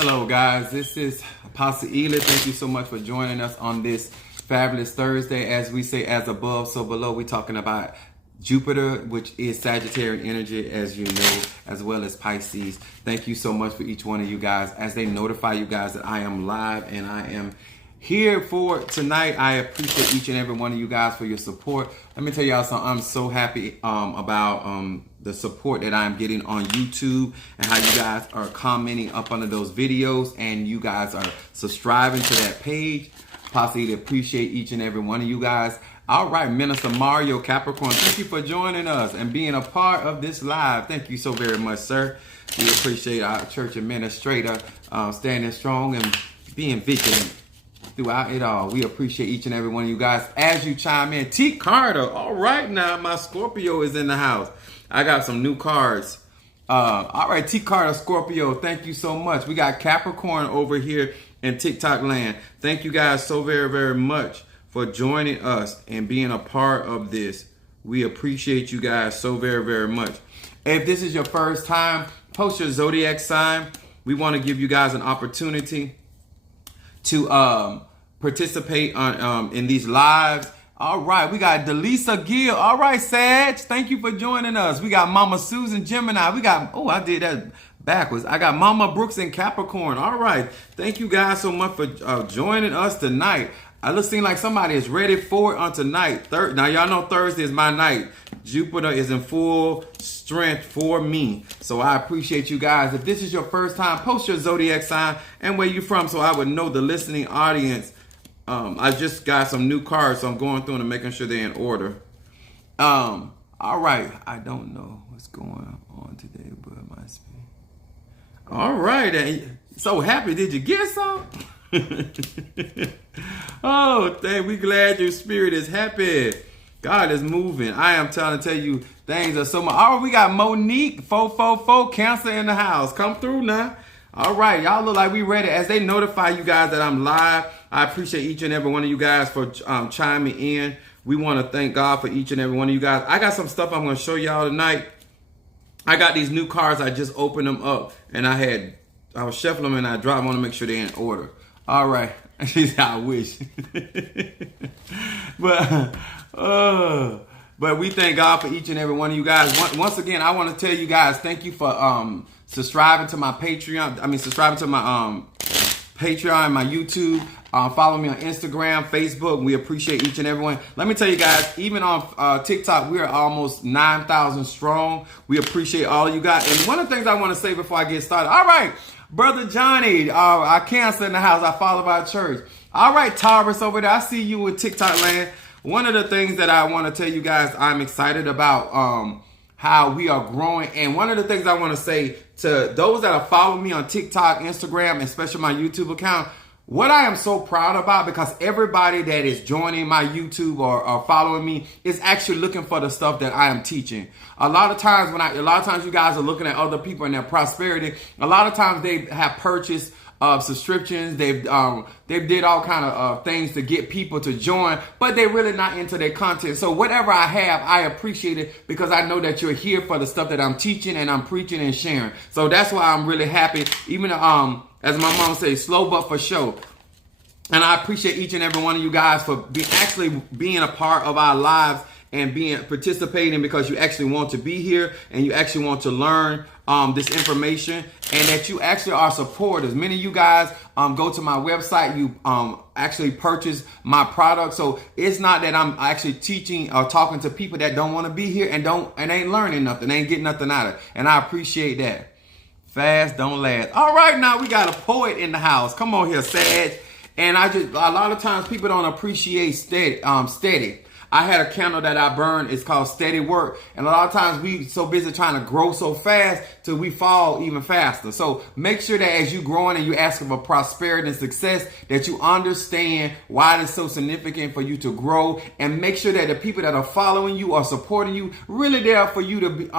Hello guys, this is Apostle Ely. Thank you so much for joining us on this fabulous Thursday. As we say, as above, so below. We're talking about Jupiter, which is Sagittarius energy, as you know, as well as Pisces. Thank you so much for each one of you guys as they notify you guys that I am live and I am here for tonight. I appreciate each and every one of you guys for your support. Let me tell y'all something. I'm so happy about the support that I'm getting on YouTube and how you guys are commenting up under those videos and you guys are subscribing to that page. Possibly appreciate each and every one of you guys. All right, Minister Mario Capricorn, thank you for joining us and being a part of this live. Thank you so very much, sir. We appreciate our church administrator standing strong and being vigilant throughout it all. We appreciate each and every one of you guys as you chime in. T. Carter, all right now, my Scorpio is in the house. I got some new cards. All right, T. Carter, Scorpio, thank you so much. We got Capricorn over here in TikTok land. Thank you guys so very, very much for joining us and being a part of this. We appreciate you guys so very, very much. If this is your first time, post your zodiac sign. We want to give you guys an opportunity to participate on in these lives. All right, we got Delisa Gill. All right, Sag, thank you for joining us. We got Mama Susan Gemini. We got, oh, I did that backwards. I got Mama Brooks and Capricorn. All right, thank you guys so much for joining us tonight. It looks like somebody is ready for it on tonight. Now, y'all know Thursday is my night. Jupiter is in full strength for me. So I appreciate you guys. If this is your first time, post your zodiac sign and where you from so I would know the listening audience. I just got some new cards, so I'm going through them and making sure they're in order. All right. I don't know what's going on today, but it must be. All right. So happy. Did you get some? Oh, we glad your spirit is happy. God is moving. I am trying to tell you, things are so much. Oh, we got Monique 444 Cancer in the house. Come through now. All right, y'all look like we ready. As they notify you guys that I'm live, I appreciate each and every one of you guys for chiming in. We want to thank God for each and every one of you guys. I got some stuff I'm going to show y'all tonight. I got these new cards. I just opened them up, and I was shuffling them, and I dropped them. I want to make sure they're in order. All right. I wish. But we thank God for each and every one of you guys. Once again, I want to tell you guys, thank you for subscribing to my Patreon. Subscribing to my Patreon, my YouTube. Follow me on Instagram, Facebook. We appreciate each and every one. Let me tell you guys, even on TikTok, we are almost 9,000 strong. We appreciate all of you guys. And one of the things I want to say before I get started. All right. Brother Johnny, our Cancer in the house. I follow by church. All right, Taurus over there. I see you with TikTok land. One of the things that I want to tell you guys, I'm excited about how we are growing. And one of the things I want to say to those that are following me on TikTok, Instagram, and especially my YouTube account, what I am so proud about, because everybody that is joining my YouTube or following me is actually looking for the stuff that I am teaching. A lot of times you guys are looking at other people and their prosperity. A lot of times they have purchased subscriptions. They've did all kind of things to get people to join, but they're really not into their content. So whatever I have, I appreciate it because I know that you're here for the stuff that I'm teaching and I'm preaching and sharing. So that's why I'm really happy. Even as my mom says, slow but for sure. And I appreciate each and every one of you guys for being a part of our lives and participating because you actually want to be here and you actually want to learn this information and that you actually are supporters. Many of you guys go to my website, you actually purchase my product. So it's not that I'm actually teaching or talking to people that don't want to be here and ain't learning nothing, ain't getting nothing out of it. And I appreciate that. Fast don't last. All right, now we got a poet in the house. Come on here, Sag. And a lot of times people don't appreciate steady. I had a candle that I burned. It's called Steady Work. And a lot of times we so busy trying to grow so fast till we fall even faster. So make sure that as you growing and you asking for prosperity and success, that you understand why it's so significant for you to grow, and make sure that the people that are following you or supporting you really there for you to be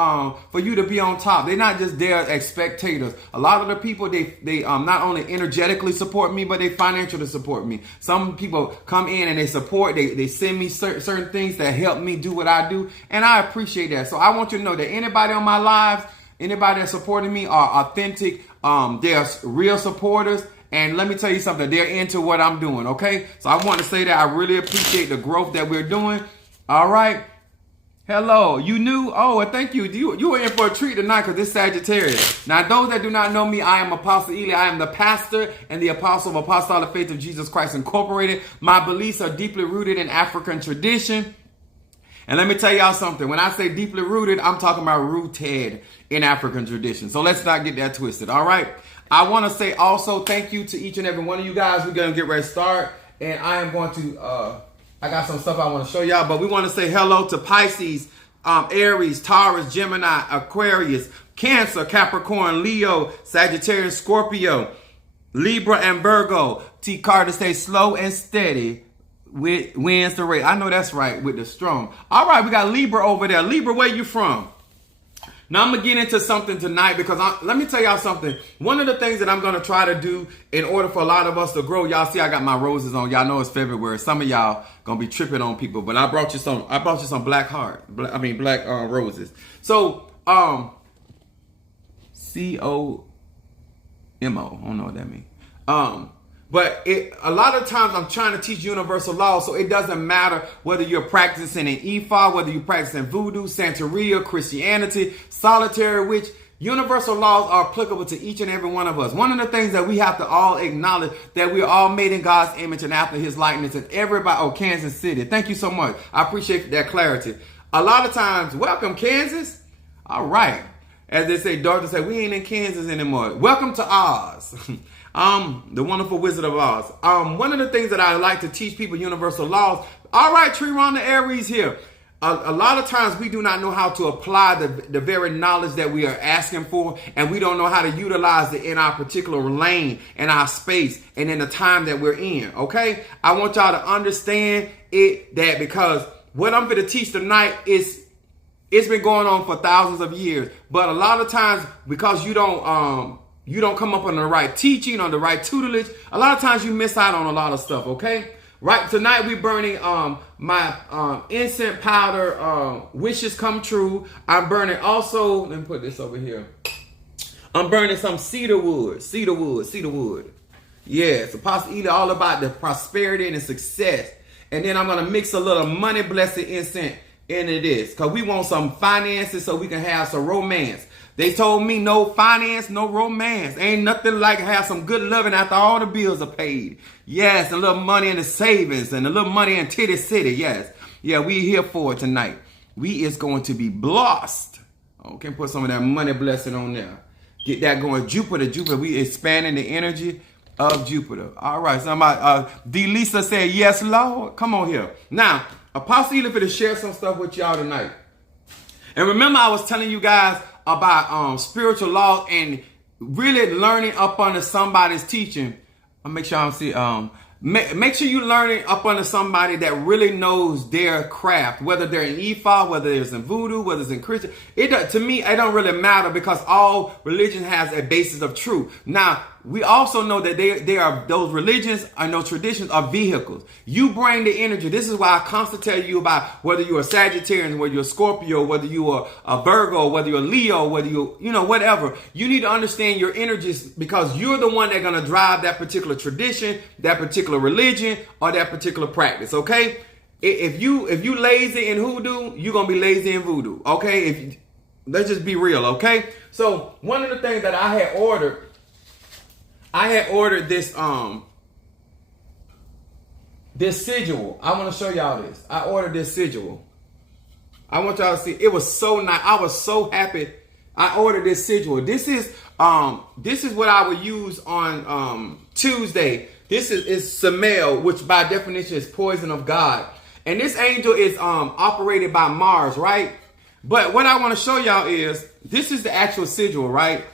on top. They're not just there as spectators. A lot of the people they not only energetically support me, but they financially support me. Some people come in and they support. They send me certain things that help me do what I do, and I appreciate that. So I want you to know that anybody on my lives, Anybody that's supporting me are authentic. They're real supporters. And let me tell you something. They're into what I'm doing, okay? So I want to say that I really appreciate the growth that we're doing. All right. Hello. You knew? Oh, well, thank you. You were in for a treat tonight because it's Sagittarius. Now, those that do not know me, I am Apostle Ely. I am the pastor and the apostle of Apostolic Faith of Jesus Christ Incorporated. My beliefs are deeply rooted in African tradition. And let me tell y'all something. When I say deeply rooted, I'm talking about rooted in African tradition. So let's not get that twisted. All right. I want to say also thank you to each and every one of you guys. We're going to get ready to start. And I am going to, I got some stuff I want to show y'all. But we want to say hello to Pisces, Aries, Taurus, Gemini, Aquarius, Cancer, Capricorn, Leo, Sagittarius, Scorpio, Libra, and Virgo. T. Carter, stay slow and steady. Wins the race. I know that's right, with the strong. All right, we got Libra over there. Libra, where you from? Now, I'm going to get into something tonight because let me tell y'all something. One of the things that I'm going to try to do in order for a lot of us to grow, y'all see I got my roses on. Y'all know it's February. Some of y'all going to be tripping on people, but I brought you some black roses. So, C-O-M-O. I don't know what that means. But a lot of times I'm trying to teach universal laws, so it doesn't matter whether you're practicing in Ifa, whether you're practicing voodoo, Santeria, Christianity, solitary witch. Universal laws are applicable to each and every one of us. One of the things that we have to all acknowledge that we're all made in God's image and after his likeness. And everybody, Kansas City. Thank you so much. I appreciate that clarity. A lot of times, welcome Kansas. All right. As they say, Dorothy say, we ain't in Kansas anymore. Welcome to Oz. The wonderful Wizard of Oz. One of the things that I like to teach people universal laws. All right, Tree-Ron the Aries here. A lot of times we do not know how to apply the very knowledge that we are asking for, and we don't know how to utilize it in our particular lane, in our space, and in the time that we're in. Okay, I want y'all to understand it, that because what I'm going to teach tonight is it's been going on for thousands of years, but a lot of times because you don't come up on the right teaching, on the right tutelage, a lot of times you miss out on a lot of stuff, okay? Right, tonight we're burning my incense powder, wishes come true. I'm burning also, let me put this over here. I'm burning some cedar wood. Yes, Apostle Ely, all about the prosperity and the success. And then I'm going to mix a little money blessed incense into this, because we want some finances so we can have some romance. They told me no finance, no romance. Ain't nothing like have some good loving after all the bills are paid. Yes, a little money in the savings and a little money in Titty City. Yes. Yeah, we here for it tonight. We is going to be blessed. Okay, put some of that money blessing on there. Get that going. Jupiter. We expanding the energy of Jupiter. All right. Somebody, D. Lisa said, yes, Lord. Come on here. Now, Apostle Ely for to share some stuff with y'all tonight. And remember, I was telling you guys about spiritual laws and really learning up under somebody's teaching. I'll make sure I don't see. Make sure you learn it up under somebody that really knows their craft, whether they're in Ifa, whether it's in voodoo, whether it's in Christian. To me, it don't really matter because all religion has a basis of truth. Now, we also know that they are those religions and those traditions are vehicles. You bring the energy. This is why I constantly tell you about whether you're a Sagittarius, whether you're a Scorpio, whether you are a Virgo, whether you're a Leo, whether whatever. You need to understand your energies because you're the one that's going to drive that particular tradition, that particular religion, or that particular practice. Okay. If you lazy in hoodoo, you're going to be lazy in voodoo. Okay. Let's just be real. Okay. So one of the things that I had ordered this this sigil. I want to show y'all this. I ordered this sigil. I want y'all to see. It was so nice. I was so happy. I ordered this sigil. This is what I would use on Tuesday. This is Samel, which by definition is poison of God. And this angel is operated by Mars, right? But what I want to show y'all is this is the actual sigil, right?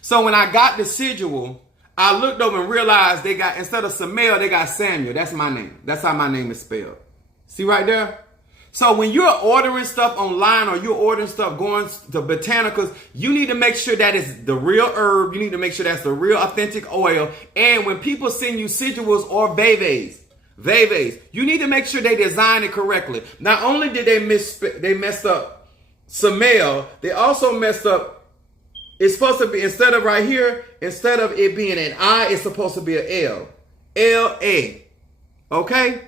So when I got the sigil, I looked over and realized they got, instead of Samel, they got Samuel. That's my name. That's how my name is spelled. See right there? So when you're ordering stuff online or you're ordering stuff going to botanicals, you need to make sure that it's the real herb. You need to make sure that's the real authentic oil. And when people send you sigils or veves, you need to make sure they design it correctly. Not only did they mess up Samel, they also messed up It's supposed to be, instead of right here, instead of it being an I, it's supposed to be an L. L-A. Okay?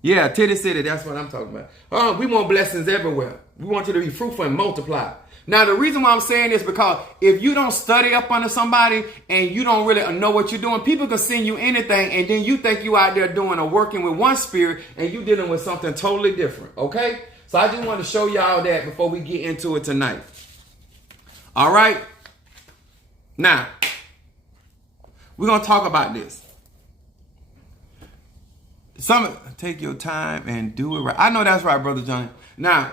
Yeah, Titty City, that's what I'm talking about. We want blessings everywhere. We want you to be fruitful and multiply. Now, the reason why I'm saying this, because if you don't study up under somebody and you don't really know what you're doing, people can send you anything, and then you think you out there doing or working with one spirit, and you dealing with something totally different, okay? So I just want to show y'all that before we get into it tonight. All right? Now, we're going to talk about this. Take your time and do it right. I know that's right, Brother Johnny. Now,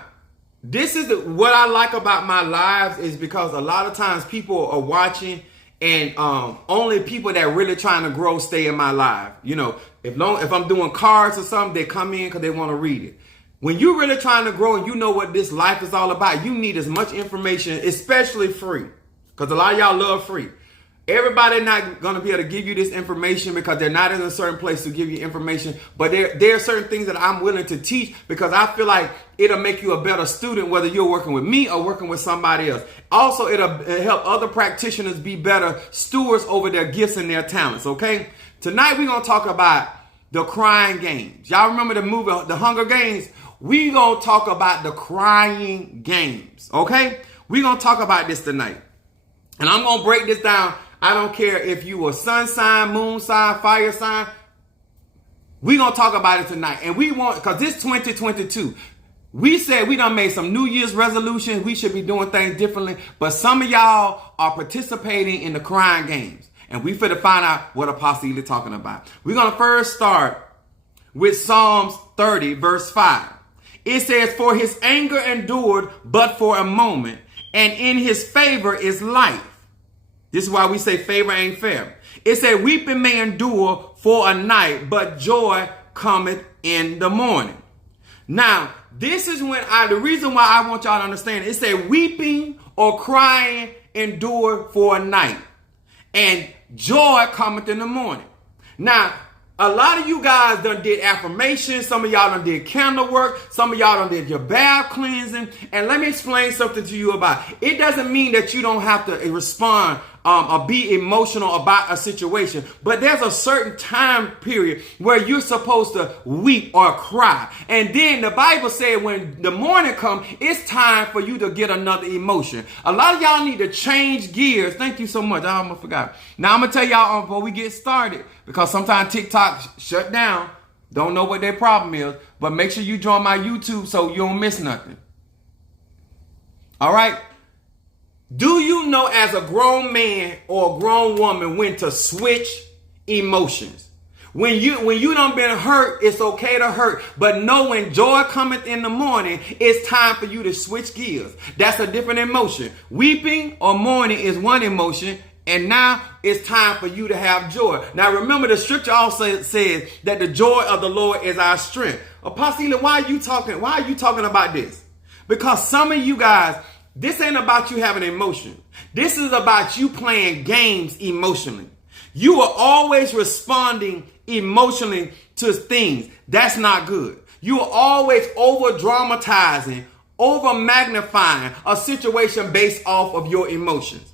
this is what I like about my lives, is because a lot of times people are watching, and only people that really trying to grow stay in my live. You know, if I'm doing cards or something, they come in because they want to read it. When you're really trying to grow and you know what this life is all about, you need as much information, especially free, because a lot of y'all love free. Everybody not going to be able to give you this information because they're not in a certain place to give you information. But there are certain things that I'm willing to teach because I feel like it'll make you a better student, whether you're working with me or working with somebody else. Also, it'll help other practitioners be better stewards over their gifts and their talents, okay? Tonight, we're going to talk about the crying games. Y'all remember the movie, The Hunger Games? We're going to talk about the crying games, okay? We're going to talk about this tonight. And I'm going to break this down. I don't care if you a sun sign, moon sign, fire sign. We're going to talk about it tonight. And we want, because this 2022, we said we done made some New Year's resolutions. We should be doing things differently. But some of y'all are participating in the crying games. And we finna find out what Apostle Ely talking about. We're going to first start with Psalms 30, verse 5. It says, "For his anger endured but for a moment, and in his favor is life." This is why we say favor ain't fair. It said, "Weeping may endure for a night, but joy cometh in the morning." Now, this is when the reason why I want y'all to understand, it said weeping or crying endure for a night, and joy cometh in the morning. Now, a lot of you guys done did affirmations. Some of y'all done did candle work. Some of y'all done did your bath cleansing. And let me explain something to you about it. It doesn't mean that you don't have to respond or be emotional about a situation. But there's a certain time period where you're supposed to weep or cry. And then the Bible said when the morning comes, it's time for you to get another emotion. A lot of y'all need to change gears. Thank you so much. I almost forgot. Now I'm going to tell y'all before we get started, because sometimes TikTok shut down. Don't know what their problem is. But make sure you join my YouTube so you don't miss nothing. All right? Do you know as a grown man or a grown woman when to switch emotions? When you done been hurt, it's okay to hurt. But know when joy cometh in the morning, it's time for you to switch gears. That's a different emotion. Weeping or mourning is one emotion. And now it's time for you to have joy. Now remember, the scripture also says that the joy of the Lord is our strength. Apostle, why are you talking about this? Because some of you guys, this ain't about you having emotion. This is about you playing games emotionally. You are always responding emotionally to things. That's not good. You are always over dramatizing, over magnifying a situation based off of your emotions.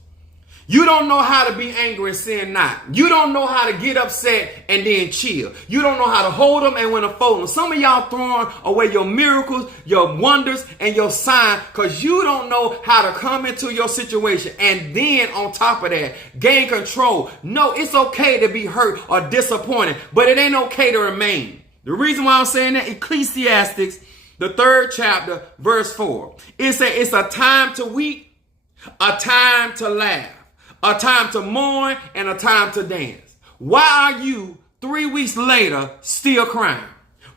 You don't know how to be angry and sin not. You don't know how to get upset and then chill. You don't know how to hold them and when to fold them. Some of y'all throwing away your miracles, your wonders, and your sign because you don't know how to come into your situation and then on top of that, gain control. No, it's okay to be hurt or disappointed, but it ain't okay to remain. The reason why I'm saying that, Ecclesiastes, the 3rd chapter, verse 4. It says it's a time to weep, a time to laugh, a time to mourn, and a time to dance. Why are you 3 weeks later still crying?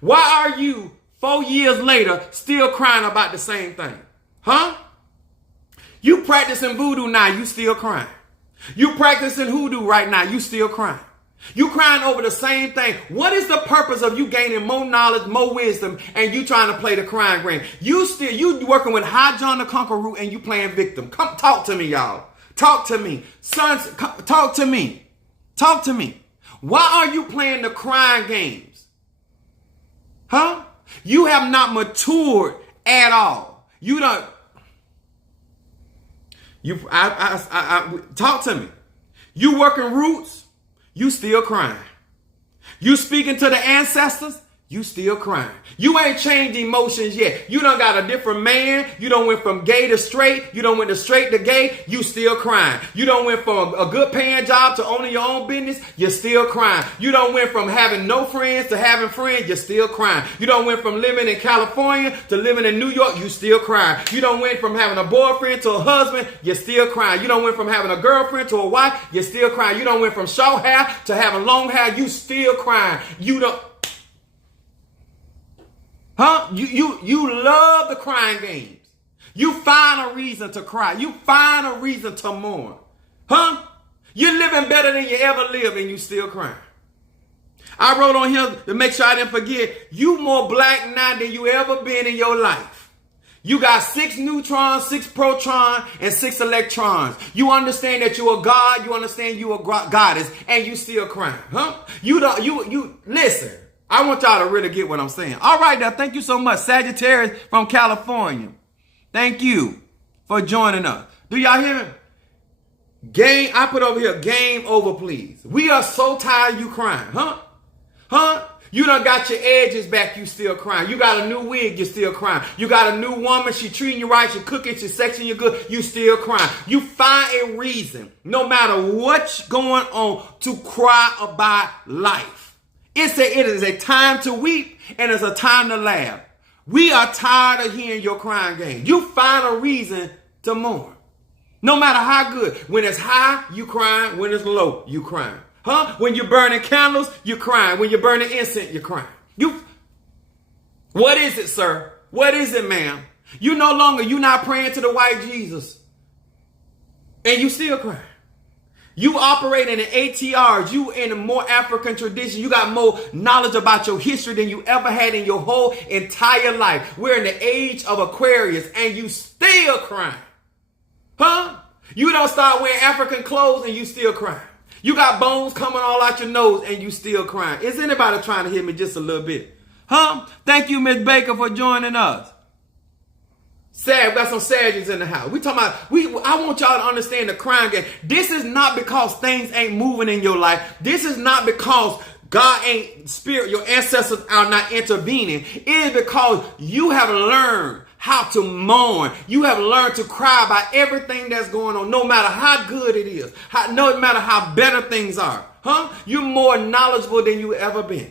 Why are you 4 years later still crying about the same thing? Huh? You practicing voodoo now, you still crying. You practicing hoodoo right now, you still crying. You crying over the same thing. What is the purpose of you gaining more knowledge, more wisdom, and you trying to play the crying game? You working with High John the Conqueror and you playing victim. Come talk to me, y'all. Talk to me. Sons, talk to me. Talk to me. Why are you playing the crying games? Huh? You have not matured at all. You Talk to me. You working roots, you still crying. You speaking to the ancestors, you still crying. You ain't changed emotions yet. You done got a different man. You done went from gay to straight. You done went to straight to gay. You still crying. You done went from a good paying job to owning your own business. You're still crying. You done went from having no friends to having friends. You're still crying. You done went from living in California to living in New York. You still crying. You done went from having a boyfriend to a husband. You're still crying. You done went from having a girlfriend to a wife. You're still crying. You done went from short hair to having long hair. You still crying. You don't. Huh? You love the crying games. You find a reason to cry. You find a reason to mourn. Huh? You're living better than you ever lived and you still crying. I wrote on here to make sure I didn't forget, you more black now than you ever been in your life. You got 6 neutrons, 6 protons, and 6 electrons. You understand that you're a God. You understand you're a goddess, and you still crying. Huh? You listen. I want y'all to really get what I'm saying. All right, now, thank you so much. Sagittarius from California. Thank you for joining us. Do y'all hear me? I put over here, game over, please. We are so tired of you crying. Huh? Huh? You done got your edges back, you still crying. You got a new wig, you still crying. You got a new woman, she treating you right, she cooking, she sexing you good, you still crying. You find a reason, no matter what's going on, to cry about life. It is a time to weep and it's a time to laugh. We are tired of hearing your crying game. You find a reason to mourn. No matter how good. When it's high, you crying. When it's low, you crying. Huh? When you're burning candles, you're crying. When you're burning incense, you're crying. What is it, sir? What is it, ma'am? You're not praying to the white Jesus. And you still crying. You operate in the ATRs. You in a more African tradition. You got more knowledge about your history than you ever had in your whole entire life. We're in the age of Aquarius and you still crying. Huh? You don't start wearing African clothes and you still crying. You got bones coming all out your nose and you still crying. Is anybody trying to hit me just a little bit? Huh? Thank you, Miss Baker, for joining us. We got some Sagittarius in the house. I want y'all to understand the crying game. This is not because things ain't moving in your life. This is not because God ain't spirit, your ancestors are not intervening. It is because you have learned how to mourn. You have learned to cry about everything that's going on, no matter how good it is, no matter how better things are. Huh? You're more knowledgeable than you ever been.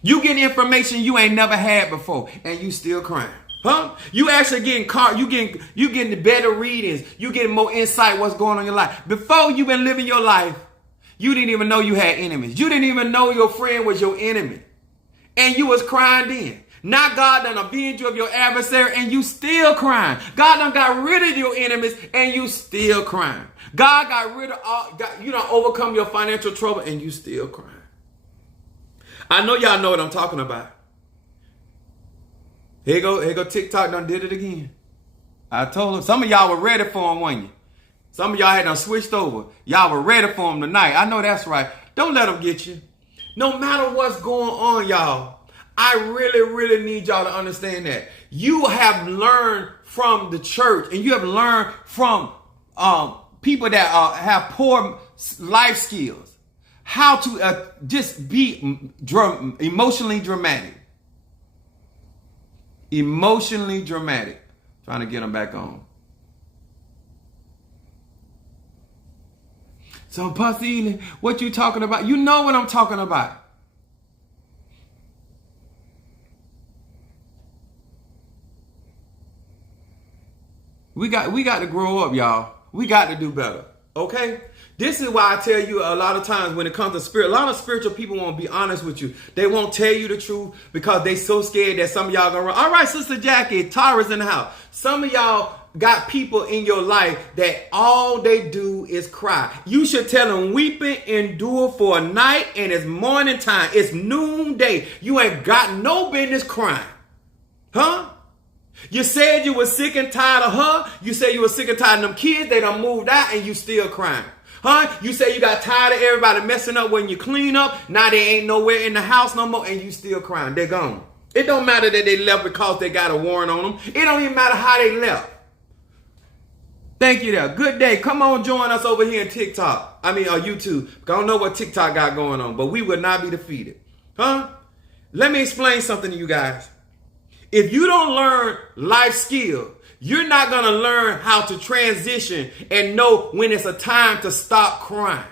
You get information you ain't never had before, and you still crying. Huh? You actually getting caught. You getting the better readings. You getting more insight what's going on in your life. Before you been living your life, you didn't even know you had enemies. You didn't even know your friend was your enemy. And you was crying then. Now God done avenged you of your adversary and you still crying. God done got rid of your enemies and you still crying. God got rid of you done overcome your financial trouble and you still crying. I know y'all know what I'm talking about. Here go TikTok done did it again. I told them, some of y'all were ready for him, weren't you? Some of y'all had done switched over. Y'all were ready for him tonight. I know that's right. Don't let them get you. No matter what's going on, y'all, I really, really need y'all to understand that. You have learned from the church and you have learned from people that have poor life skills how to just be emotionally dramatic. Emotionally dramatic. Trying to get them back on. So, Pussy, what you talking about? You know what I'm talking about. We got to grow up, y'all. We got to do better. Okay? This is why I tell you a lot of times when it comes to spirit, a lot of spiritual people won't be honest with you. They won't tell you the truth because they so scared that some of y'all gonna run. All right, Sister Jackie, Tara's in the house. Some of y'all got people in your life that all they do is cry. You should tell them weeping endure for a night and it's morning time. It's noonday. You ain't got no business crying. Huh? You said you were sick and tired of her. You said you were sick and tired of them kids. They done moved out and you still crying. Huh? You say you got tired of everybody messing up when you clean up. Now they ain't nowhere in the house no more and you still crying. They're gone. It don't matter that they left because they got a warrant on them. It don't even matter how they left. Thank you there. Good day. Come on, join us over here in TikTok. YouTube. I don't know what TikTok got going on, but we will not be defeated. Huh? Let me explain something to you guys. If you don't learn life skill, you're not going to learn how to transition and know when it's a time to stop crying.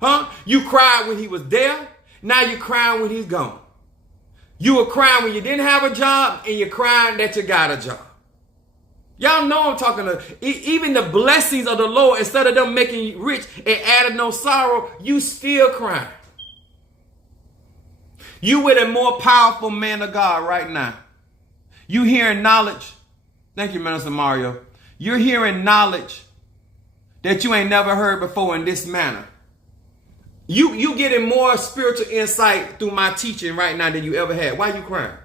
Huh? You cried when he was there. Now you're crying when he's gone. You were crying when you didn't have a job, and you're crying that you got a job. Y'all know I'm talking to, even the blessings of the Lord, instead of them making you rich and adding no sorrow, you still crying. You with a more powerful man of God right now. You hearing knowledge. Thank you, Minister Mario. You're hearing knowledge that you ain't never heard before in this manner. You getting more spiritual insight through my teaching right now than you ever had. Why you crying?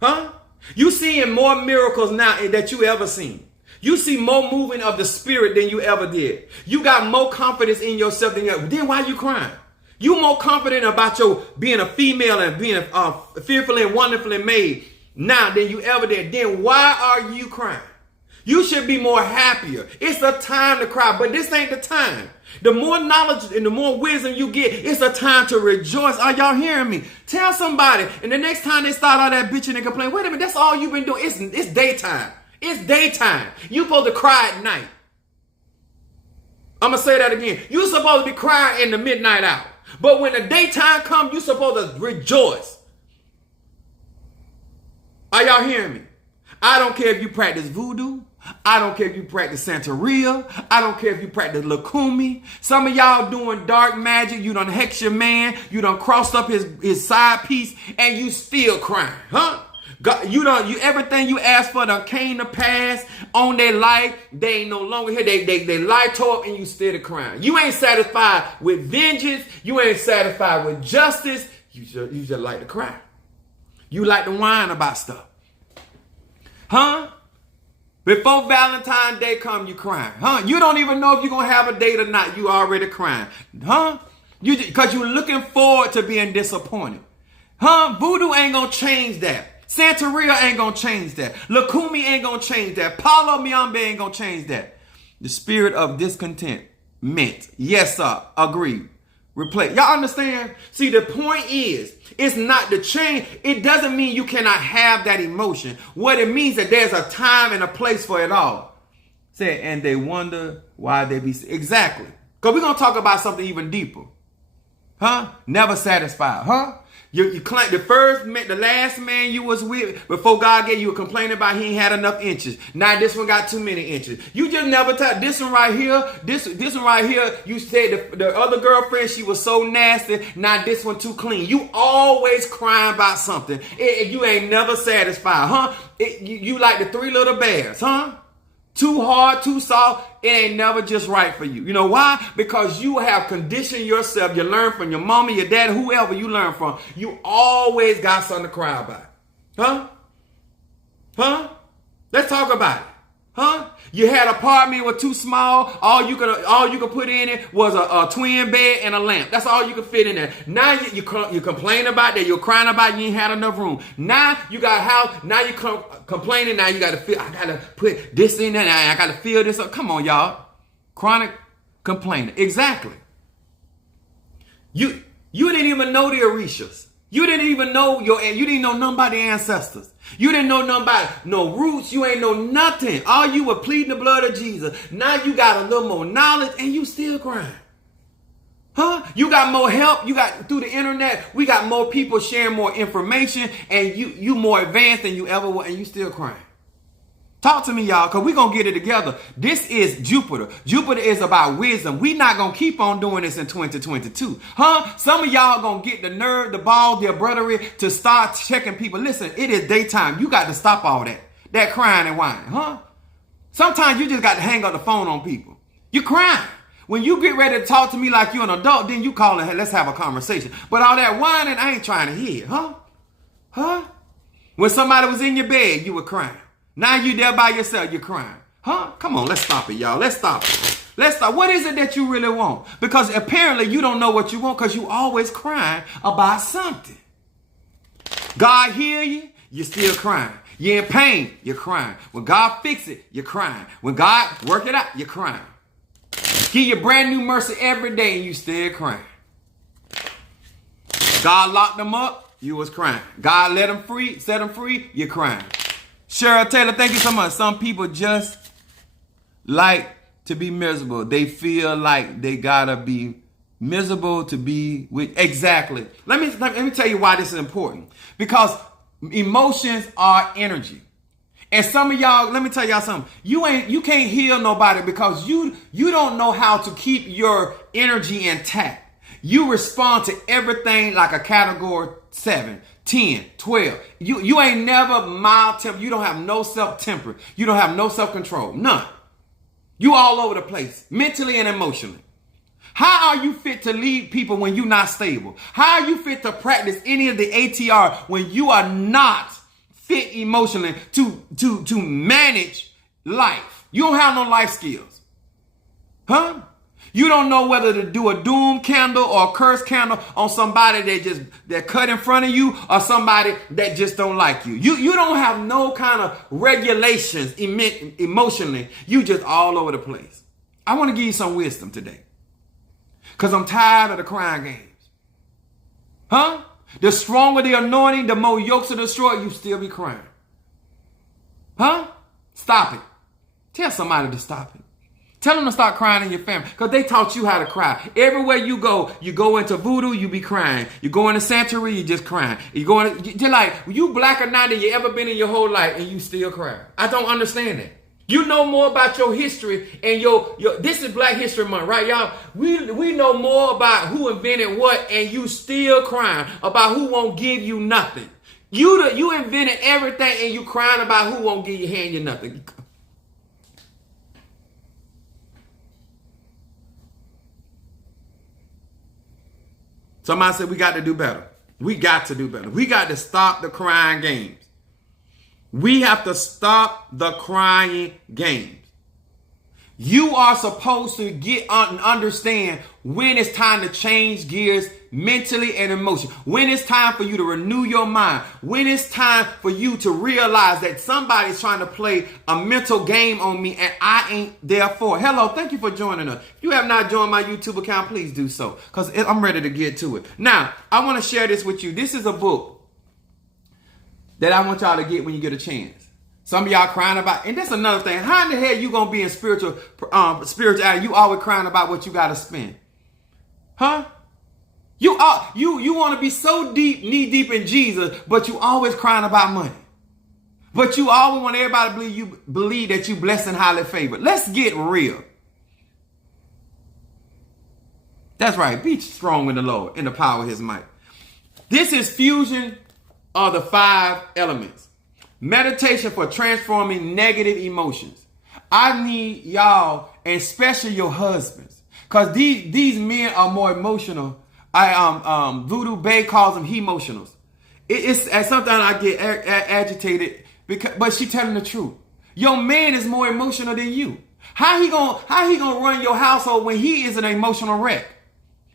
Huh? You seeing more miracles now that you ever seen. You see more moving of the spirit than you ever did. You got more confidence in yourself than you ever. Then why you crying? You more confident about your being a female and being fearfully and wonderfully made now than you ever did. Then why are you crying? You should be more happier. It's the time to cry, but this ain't the time. The more knowledge and the more wisdom you get, it's a time to rejoice. Are y'all hearing me? Tell somebody, and the next time they start all that bitching and complaining, wait a minute, that's all you've been doing. It's daytime. It's daytime. You supposed to cry at night. I'm going to say that again. You're supposed to be crying in the midnight hour. But when the daytime comes, you're supposed to rejoice. Are y'all hearing me? I don't care if you practice voodoo. I don't care if you practice Santeria. I don't care if you practice Lakumi. Some of y'all doing dark magic. You done hex your man. You done crossed up his side piece, and you still crying. Huh? God, everything you asked for done came to pass on their life. They ain't no longer here. They life tore up, and you still crying. You ain't satisfied with vengeance. You ain't satisfied with justice. You just like to cry. You like to whine about stuff. Huh? Before Valentine's Day come, you crying. Huh? You don't even know if you're going to have a date or not. You already crying. Huh? Because you're looking forward to being disappointed. Huh? Voodoo ain't going to change that. Santeria ain't going to change that. Lakumi ain't going to change that. Palo Miambe ain't going to change that. The spirit of discontent meant. Yes, sir. Agreed. Replace. Y'all understand? See, the point is, it's not the change. It doesn't mean you cannot have that emotion. What it means that there's a time and a place for it all. Say, and they wonder why they be. Exactly. Because we're going to talk about something even deeper. Huh? Never satisfied. Huh? You claim the last man you was with before God gave you, were complaining about he ain't had enough inches. Now this one got too many inches. You just never touched this one right here. This one right here. You said the other girlfriend, she was so nasty. Now this one too clean. You always crying about something. You ain't never satisfied, huh? You like the three little bears, huh? Too hard, too soft. It ain't never just right for you. You know why? Because you have conditioned yourself. You learn from your mama, your dad, whoever you learn from. You always got something to cry about. Huh? Huh? Let's talk about it. Huh? You had an apartment was too small. All you could put in it was a twin bed and a lamp. That's all you could fit in there. Now you complain about that. You're crying about you ain't had enough room. Now you got a house. Now you complaining. Now you got to feel. I got to put this in there. Now I got to fill this up. Come on, y'all. Chronic complaining. Exactly. You didn't even know the Orishas. You didn't even know you didn't know none about the ancestors. You didn't know none about no roots. You ain't know nothing. All you were pleading the blood of Jesus. Now you got a little more knowledge and you still crying. Huh? You got more help. You got through the internet. We got more people sharing more information and you more advanced than you ever were and you still crying. Talk to me, y'all, because we're going to get it together. This is Jupiter. Jupiter is about wisdom. We're not going to keep on doing this in 2022. Huh? Some of y'all going to get the nerve, the ball, the ability to start checking people. Listen, it is daytime. You got to stop all that crying and whining. Huh? Sometimes you just got to hang up the phone on people. You're crying. When you get ready to talk to me like you're an adult, then you call and hey, let's have a conversation. But all that whining, I ain't trying to hear. Huh? Huh? When somebody was in your bed, you were crying. Now you there by yourself, you're crying. Huh? Come on, let's stop it, y'all. Let's stop it. Let's stop. What is it that you really want? Because apparently you don't know what you want because you always crying about something. God hear you, you're still crying. You're in pain, you're crying. When God fix it, you're crying. When God work it out, you're crying. Give you brand new mercy every day and you still crying. God locked them up, you was crying. God let them free, set them free, you're crying. Cheryl Taylor, thank you so much. Some people just like to be miserable. They feel like they gotta be miserable to be with. Exactly. Let me tell you why this is important. Because emotions are energy. And some of y'all, let me tell y'all something. You can't heal nobody because you don't know how to keep your energy intact. You respond to everything like a category 7, 10, 12. You ain't never mild temper. You don't have no self-temper. You don't have no self-control. None. You all over the place, mentally and emotionally. How are you fit to lead people when you're not stable? How are you fit to practice any of the ATR when you are not fit emotionally to manage life? You don't have no life skills. Huh? You don't know whether to do a doom candle or a curse candle on somebody that cut in front of you or somebody that just don't like you. You don't have no kind of regulations emotionally. You just all over the place. I want to give you some wisdom today. Because I'm tired of the crying games. Huh? The stronger the anointing, the more yokes are destroyed, you still be crying. Huh? Stop it. Tell somebody to stop it. Tell them to start crying in your family because they taught you how to cry. Everywhere you go into voodoo, you be crying. You go into sanctuary, you just crying. You're like, you blacker now than you ever been in your whole life and you still crying. I don't understand that. You know more about your history and your this is Black History Month, right, y'all? We know more about who invented what and you still crying about who won't give you nothing. You invented everything and you crying about who won't hand you nothing. Somebody said we got to do better. We got to do better. We got to stop the crying games. We have to stop the crying games. You are supposed to get and understand when it's time to change gears mentally and emotionally. When it's time for you to renew your mind. When it's time for you to realize that somebody's trying to play a mental game on me and I ain't there for it. Hello, thank you for joining us. If you have not joined my YouTube account, please do so because I'm ready to get to it. Now, I want to share this with you. This is a book that I want y'all to get when you get a chance. Some of y'all crying about, and that's another thing. How in the hell you gonna be in spirituality? You always crying about what you gotta spend, huh? You want to be so deep, knee deep in Jesus, but you always crying about money. But you always want everybody to believe that you blessed and highly favored. Let's get real. That's right. Be strong in the Lord, in the power of His might. This is fusion of the 5 elements. Meditation for transforming negative emotions. I need y'all, and especially your husbands, because these men are more emotional. Voodoo Bay calls them he-emotionals. It's sometimes I get agitated but she telling the truth. Your man is more emotional than you. How he gonna run your household when he is an emotional wreck?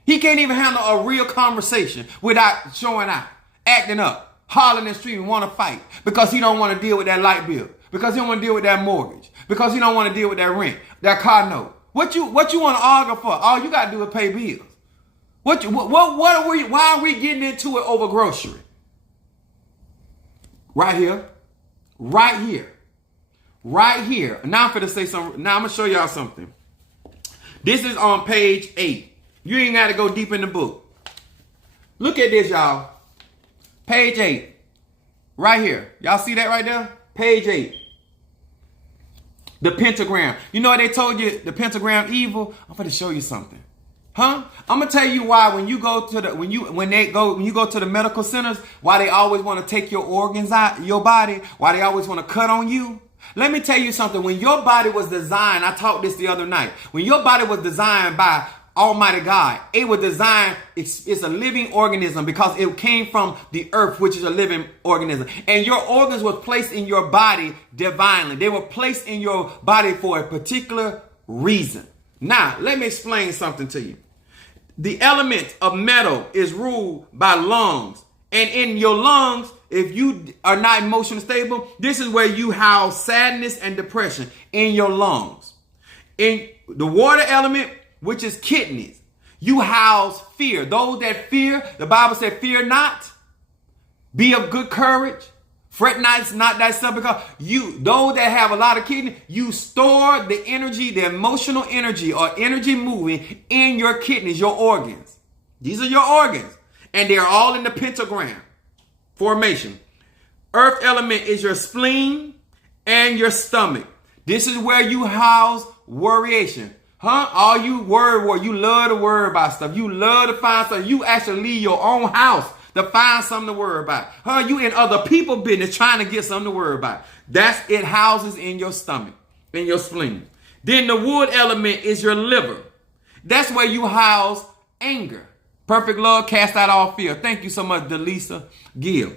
He can't even handle a real conversation without showing out, acting up, hollering in the street and want to fight because he don't want to deal with that light bill, because he don't want to deal with that mortgage, because he don't want to deal with that rent, that car note. What you want to argue for? All you got to do is pay bills. Why are we getting into it over grocery? Right here. Right here. Right here. Now I'm going to say something. Now I'm going to show y'all something. This is on page 8. You ain't got to go deep in the book. Look at this, y'all. Page 8. Right here. Y'all see that right there? Page 8. The pentagram. You know what they told you? The pentagram evil? I'm going to show you something. Huh? I'm gonna tell you why when you go to the when you go to the medical centers, why they always want to take your organs out your body, why they always want to cut on you. Let me tell you something. When your body was designed, I taught this the other night. When your body was designed by Almighty God, it was designed, it's a living organism because it came from the earth, which is a living organism. And your organs were placed in your body divinely. They were placed in your body for a particular reason. Now, let me explain something to you. The element of metal is ruled by lungs. And in your lungs if you are not emotionally stable, this is where you house sadness and depression in your lungs. In the water element, which is kidneys, you house fear. Those that fear, the Bible said, fear not, be of good courage. Fret not thyself, because those that have a lot of kidney, you store the energy, the emotional energy or energy moving in your kidneys, your organs. These are your organs, and they're all in the pentagram formation. Earth element is your spleen and your stomach. This is where you house worryation. All you worry, you love to worry about stuff. You love to find stuff. You actually leave your own house to find something to worry about. You in other people's business trying to get something to worry about. It houses in your stomach, in your spleen. Then the wood element is your liver. That's where you house anger. Perfect love cast out all fear. Thank you so much, Delisa Gill.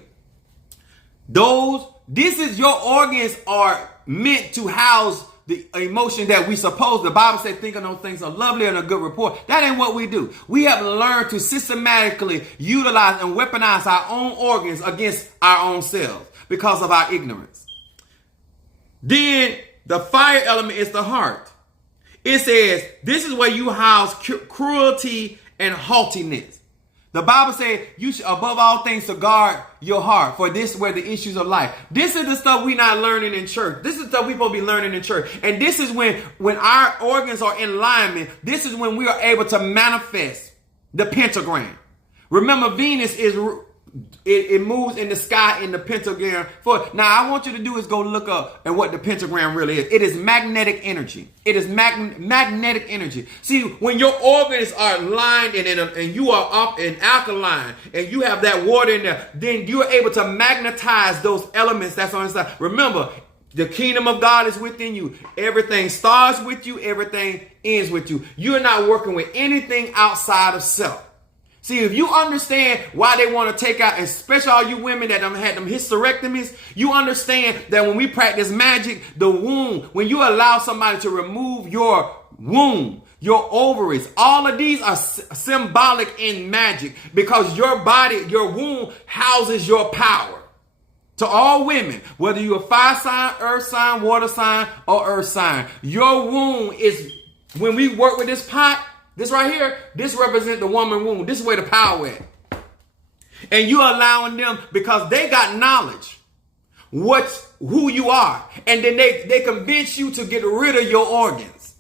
Your organs are meant to house the emotion that we suppose. The Bible says, think of those things are lovely and a good report. That ain't what we do. We have learned to systematically utilize and weaponize our own organs against our own selves because of our ignorance. Then the fire element is the heart. It says, this is where you house cruelty and haughtiness. The Bible says you should, above all things, to guard your heart, for this is where the issues of life. This is the stuff we're not learning in church. This is stuff we're supposed to be learning in church. And this is when our organs are in alignment, this is when we are able to manifest the pentagram. Remember, Venus it moves in the sky in the pentagram. Now, I want you to do is go look up at what the pentagram really is. It is magnetic energy. It is magnetic energy. See, when your organs are lined and you are up in alkaline and you have that water in there, then you're able to magnetize those elements that's on the side. Remember, the kingdom of God is within you. Everything starts with you. Everything ends with you. You're not working with anything outside of self. See, if you understand why they want to take out, especially all you women that had them hysterectomies, you understand that when we practice magic, the womb, when you allow somebody to remove your womb, your ovaries, all of these are symbolic in magic because your body, your womb houses your power. To all women, whether you're a fire sign, earth sign, water sign, or earth sign, your womb is, when we work with this pot, this right here, this represents the woman womb. This is where the power at. And you're allowing them, because they got knowledge, who you are. And then they convince you to get rid of your organs.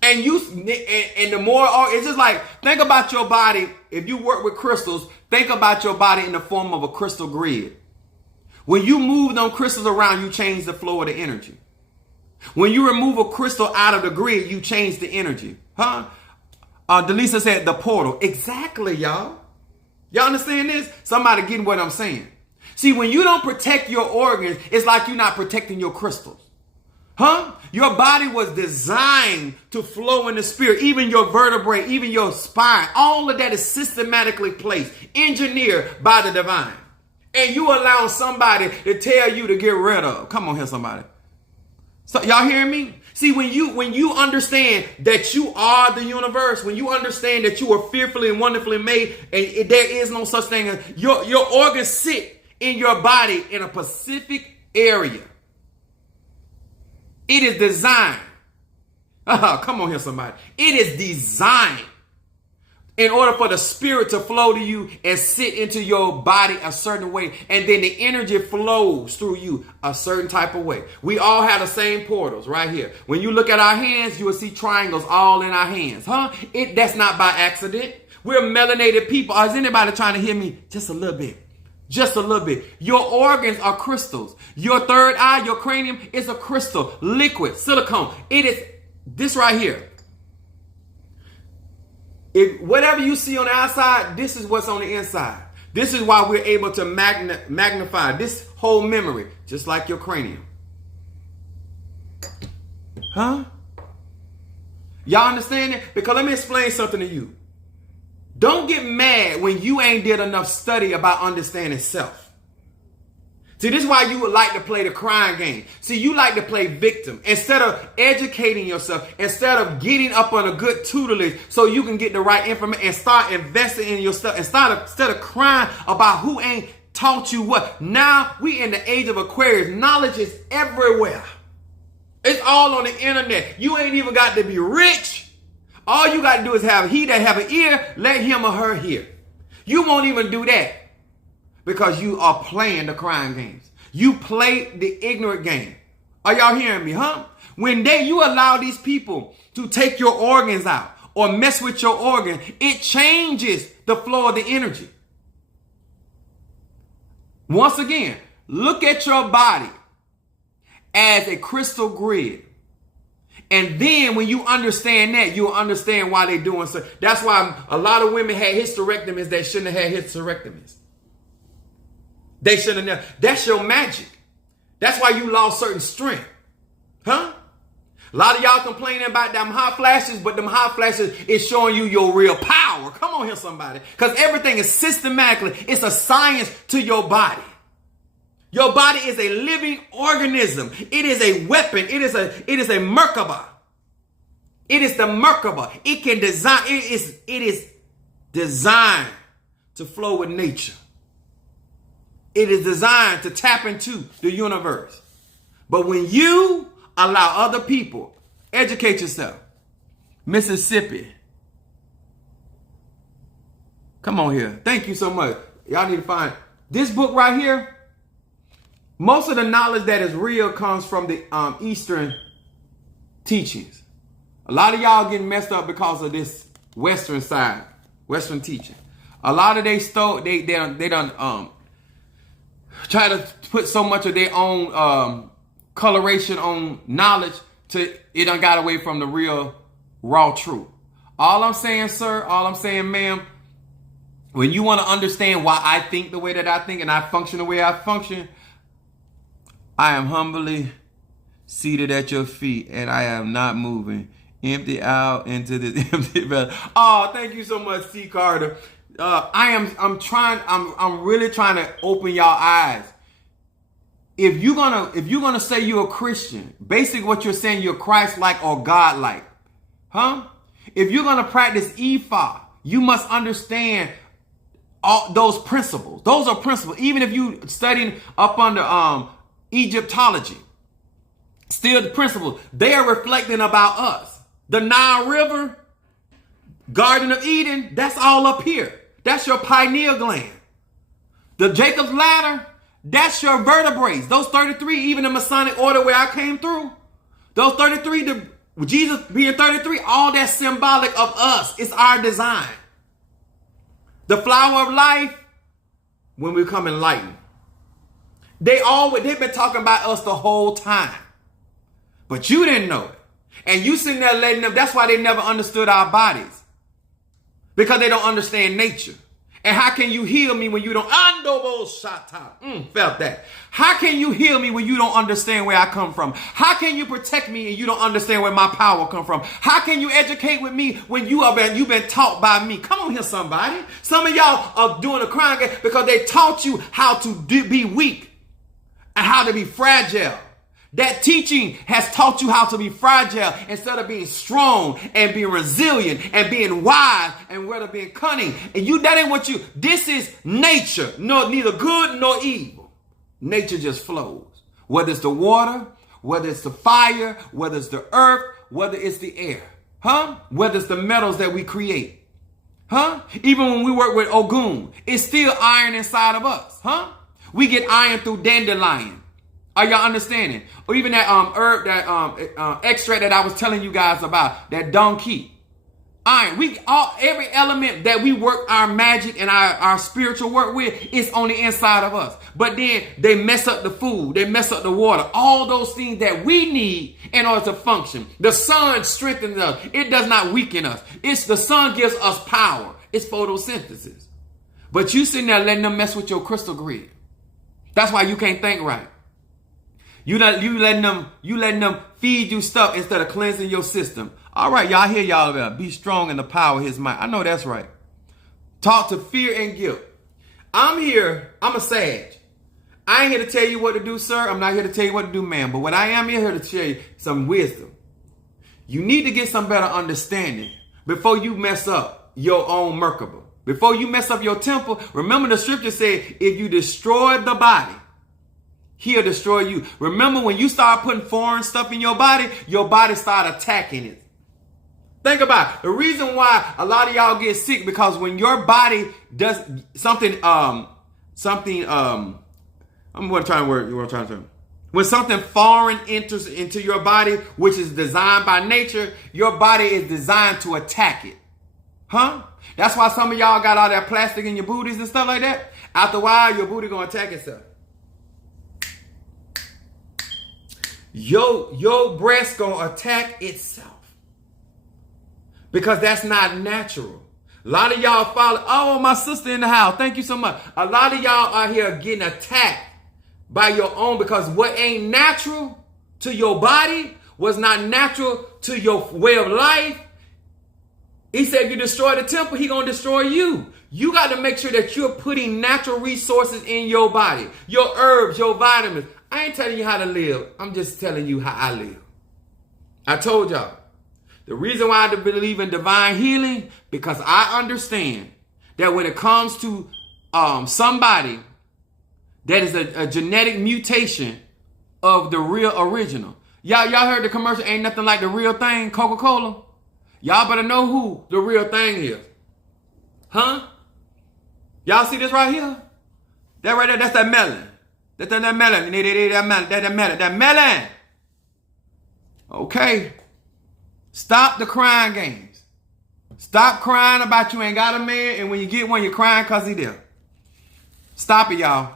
And the more, it's just like, think about your body. If you work with crystals, think about your body in the form of a crystal grid. When you move those crystals around, you change the flow of the energy. When you remove a crystal out of the grid, you change the energy. Delisa said the portal. Exactly, y'all. Y'all understand this? Somebody getting what I'm saying. See, when you don't protect your organs, it's like you're not protecting your crystals. Your body was designed to flow in the spirit. Even your vertebrae, even your spine, all of that is systematically placed, engineered by the divine. And you allow somebody to tell you to get rid of. Come on here, somebody. So y'all hearing me? See, when you understand that you are the universe, when you understand that you are fearfully and wonderfully made, and there is no such thing as your organs sit in your body in a specific area. It is designed. Come on here, somebody. It is designed in order for the spirit to flow to you and sit into your body a certain way. And then the energy flows through you a certain type of way. We all have the same portals right here. When you look at our hands, you will see triangles all in our hands. That's not by accident. We're melanated people. Is anybody trying to hear me? Just a little bit. Just a little bit. Your organs are crystals. Your third eye, your cranium is a crystal, liquid, silicone. It is this right here. If whatever you see on the outside, this is what's on the inside. This is why we're able to magnify this whole memory, just like your cranium. Y'all understand it? Because let me explain something to you. Don't get mad when you ain't did enough study about understanding self. See, this is why you would like to play the crying game. See, you like to play victim. Instead of educating yourself, instead of getting up on a good tutelage so you can get the right information and start investing in yourself, instead of crying about who ain't taught you what? Now we in the age of Aquarius. Knowledge is everywhere. It's all on the internet. You ain't even got to be rich. All you got to do is have he that have an ear, let him or her hear. You won't even do that because you are playing the crying games. You play the ignorant game. Are y'all hearing me, huh? When you allow these people to take your organs out or mess with your organ, it changes the flow of the energy. Once again, look at your body as a crystal grid. And then when you understand that, you'll understand why they're doing so. That's why a lot of women had hysterectomies that shouldn't have had hysterectomies. They shouldn't have. That's your magic. That's why you lost certain strength. Huh? A lot of y'all complaining about them hot flashes, but them hot flashes is showing you your real power. Come on here, somebody. Because everything is systematically. It's a science to your body. Your body is a living organism. It is a weapon. It is a Merkaba. It is the Merkaba. It can design. It is designed to flow with nature. It is designed to tap into the universe. But when you allow other people, educate yourself. Mississippi. Come on here. Thank you so much. Y'all need to find this book right here. Most of the knowledge that is real comes from the Eastern teachings. A lot of y'all getting messed up because of this Western side, Western teaching. A lot of they done try to put so much of their own coloration on knowledge to it done got away from the real raw truth. All I'm saying, sir, all I'm saying, ma'am, when you want to understand why I think the way that I think and I function the way I function, I am humbly seated at your feet and I am not moving. Empty out into this empty vessel. Oh, thank you so much, C. Carter. I'm really trying to open y'all eyes. If you're gonna say you're a Christian, basically what you're saying, you're Christ-like or God-like. Huh? If you're gonna practice Ifa, you must understand all those principles. Those are principles. Even if you studying up under Egyptology, still the principles. They are reflecting about us. The Nile River, Garden of Eden, that's all up here. That's your pineal gland. The Jacob's ladder, that's your vertebrae. Those 33, even the Masonic order where I came through, those 33, Jesus being 33, all that's symbolic of us. It's our design. The flower of life, when we become enlightened. They've been talking about us the whole time. But you didn't know it. And you sitting there letting them, that's why they never understood our bodies. Because they don't understand nature. And how can you heal me when you don't? Felt that. How can you heal me when you don't understand where I come from? How can you protect me and you don't understand where my power come from? How can you educate with me when you've been taught by me? Come on here, somebody. Some of y'all are doing a crying game because they taught you how to be weak and how to be fragile. That teaching has taught you how to be fragile instead of being strong and being resilient and being wise and rather being cunning. And that ain't what this is nature. No, neither good nor evil. Nature just flows. Whether it's the water, whether it's the fire, whether it's the earth, whether it's the air. Huh? Whether it's the metals that we create. Huh? Even when we work with Ogun, it's still iron inside of us. Huh? We get iron through dandelion. Are y'all understanding? Or even that herb, that extract that I was telling you guys about, that donkey. Iron. Every element that we work our magic and our spiritual work with is on the inside of us. But then they mess up the food, they mess up the water, all those things that we need in order to function. The sun strengthens us. It does not weaken us. The sun gives us power. It's photosynthesis. But you sitting there letting them mess with your crystal grid. That's why you can't think right. You letting them feed you stuff instead of cleansing your system. All right, y'all hear y'all about be strong in the power of his might. I know that's right. Talk to fear and guilt. I'm here. I'm a sage. I ain't here to tell you what to do, sir. I'm not here to tell you what to do, ma'am. But what I am here to tell you some wisdom. You need to get some better understanding before you mess up your own Merkaba. Before you mess up your temple, remember the scripture said, if you destroy the body, he'll destroy you. Remember when you start putting foreign stuff in your body start attacking it. Think about it. The reason why a lot of y'all get sick, because when your body does something, when something foreign enters into your body, which is designed by nature, your body is designed to attack it. Huh? That's why some of y'all got all that plastic in your booties and stuff like that. After a while, your booty gonna attack itself. Your breast gonna attack itself. Because that's not natural. A lot of y'all follow, oh, my sister in the house, thank you so much. A lot of y'all are here getting attacked by your own, because what ain't natural to your body was not natural to your way of life. He said if you destroy the temple, he gonna destroy you. You got to make sure that you're putting natural resources in your body, your herbs, your vitamins. I ain't telling you how to live. I'm just telling you how I live. I told y'all. The reason why I believe in divine healing, because I understand that when it comes to somebody that is a genetic mutation of the real original. Y'all heard the commercial, ain't nothing like the real thing, Coca-Cola? Y'all better know who the real thing is. Huh? Y'all see this right here? That right there, that's that melon. That's that melon. That melon. Okay. Stop the crying games. Stop crying about you ain't got a man, and when you get one, you're crying because he there. Stop it, y'all.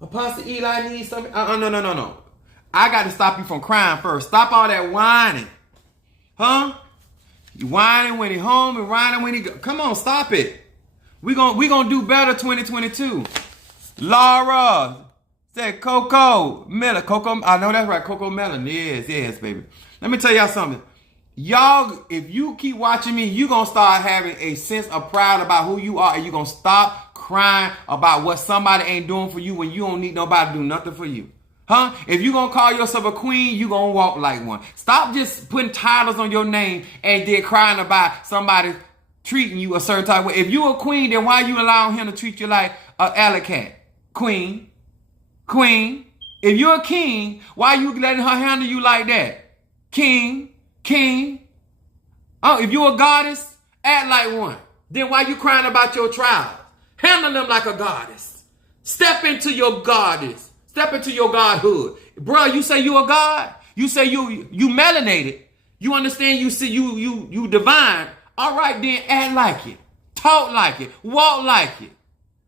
Apostle Eli needs something. No. I got to stop you from crying first. Stop all that whining. Huh? You whining when he home and whining when he go. Come on, stop it. We gonna do better 2022. Laura said Coco Miller. Coco, I know that's right. Coco Melon. Yes, baby. Let me tell y'all something. Y'all, if you keep watching me, you're going to start having a sense of pride about who you are, and you're going to stop crying about what somebody ain't doing for you when you don't need nobody to do nothing for you. Huh? If you're going to call yourself a queen, you're going to walk like one. Stop just putting titles on your name and then crying about somebody treating you a certain type of way. If you're a queen, then why you allowing him to treat you like an alley cat? Queen. If you're a king, why you letting her handle you like that? King. Oh, if you're a goddess, act like one. Then why you crying about your trials? Handle them like a goddess. Step into your goddess. Step into your godhood. Bro, you say you a god? You say you melanated. You understand you see you divine. All right, then act like it. Talk like it. Walk like it.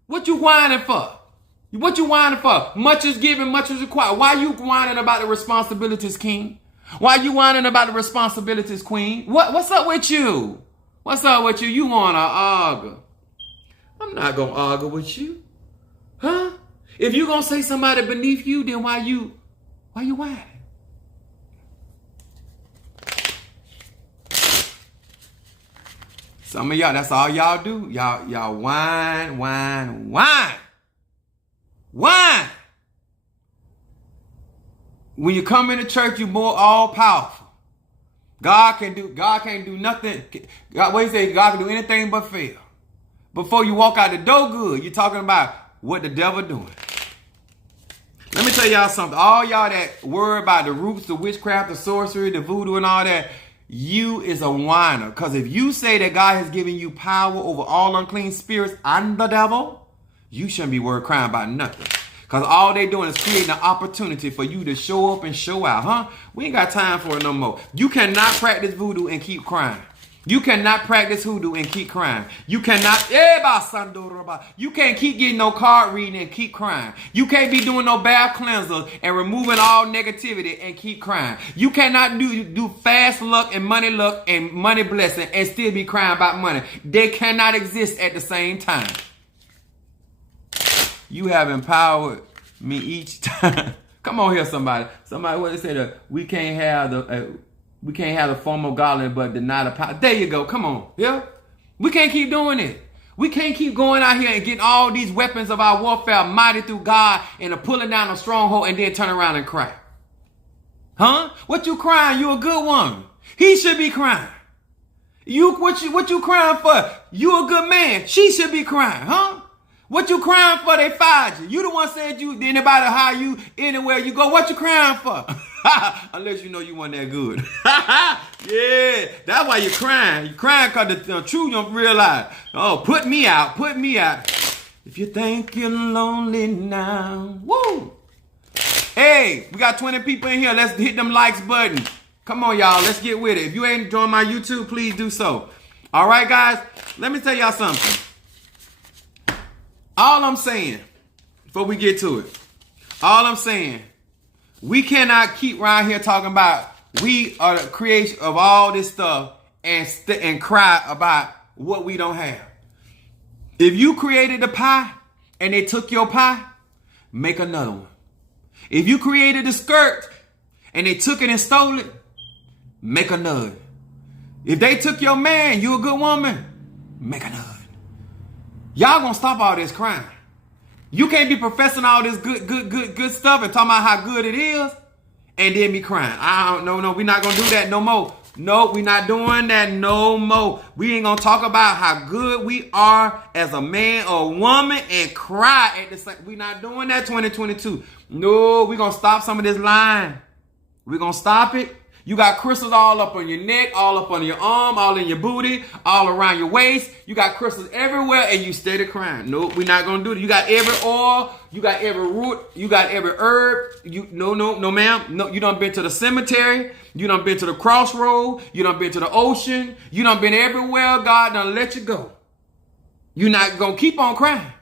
What you whining for? Much is given, much is required. Why you whining about the responsibilities, king? Why you whining about the responsibilities, queen? What's up with you? You want to argue? I'm not going to argue with you. Huh? If you going to say somebody beneath you, then why you whining? Some of y'all, that's all y'all do. Y'all whine. When you come into church, you're more all powerful. God can't do nothing. God can do anything but fail. Before you walk out the door good, you're talking about what the devil doing. Let me tell y'all something. All y'all that worry about the roots, the witchcraft, the sorcery, the voodoo and all that, you is a whiner. Because if you say that God has given you power over all unclean spirits and the devil, you shouldn't be worried crying about nothing. Because all they doing is creating an opportunity for you to show up and show out, huh? We ain't got time for it no more. You cannot practice voodoo and keep crying. You cannot practice hoodoo and keep crying. You cannot, you can't keep getting no card reading and keep crying. You can't be doing no bath cleansers and removing all negativity and keep crying. You cannot do fast luck and money blessing and still be crying about money. They cannot exist at the same time. You have empowered me each time. Come on here, somebody. Somebody, what they say, we can't have the form of godliness but deny the power. There you go. Come on. Yeah. We can't keep doing it. We can't keep going out here and getting all these weapons of our warfare mighty through God and pulling down a stronghold and then turn around and cry. Huh? What you crying? You a good woman. He should be crying. What you crying for? You a good man. She should be crying, huh? What you crying for? They fired you. You the one said anybody hire you anywhere you go. What you crying for? Unless you know you weren't that good. Yeah, that's why you're crying. You're crying because the truth you don't realize. Oh, put me out. Put me out. If you think you're lonely now. Woo! Hey, we got 20 people in here. Let's hit them likes button. Come on, y'all. Let's get with it. If you ain't joined my YouTube, please do so. All right, guys. Let me tell y'all something. All I'm saying, before we get to it, all I'm saying, we cannot keep around here talking about we are the creation of all this stuff and cry about what we don't have. If you created the pie and they took your pie, make another one. If you created the skirt and they took it and stole it, make another. If they took your man, you a good woman, make another. Y'all gonna stop all this crying. You can't be professing all this good stuff and talking about how good it is and then be crying. No, we're not gonna do that no more. No, we're not doing that no more. We ain't gonna talk about how good we are as a man or woman and cry at the same. We're not doing that 2022. No, we're gonna stop some of this lying. We're gonna stop it. You got crystals all up on your neck, all up on your arm, all in your booty, all around your waist. You got crystals everywhere and you steady crying. Nope, we're not going to do it. You got every oil, you got every root, you got every herb. No, ma'am. No, you done been to the cemetery. You done been to the crossroad. You done been to the ocean. You done been everywhere. God done let you go. You're not going to keep on crying.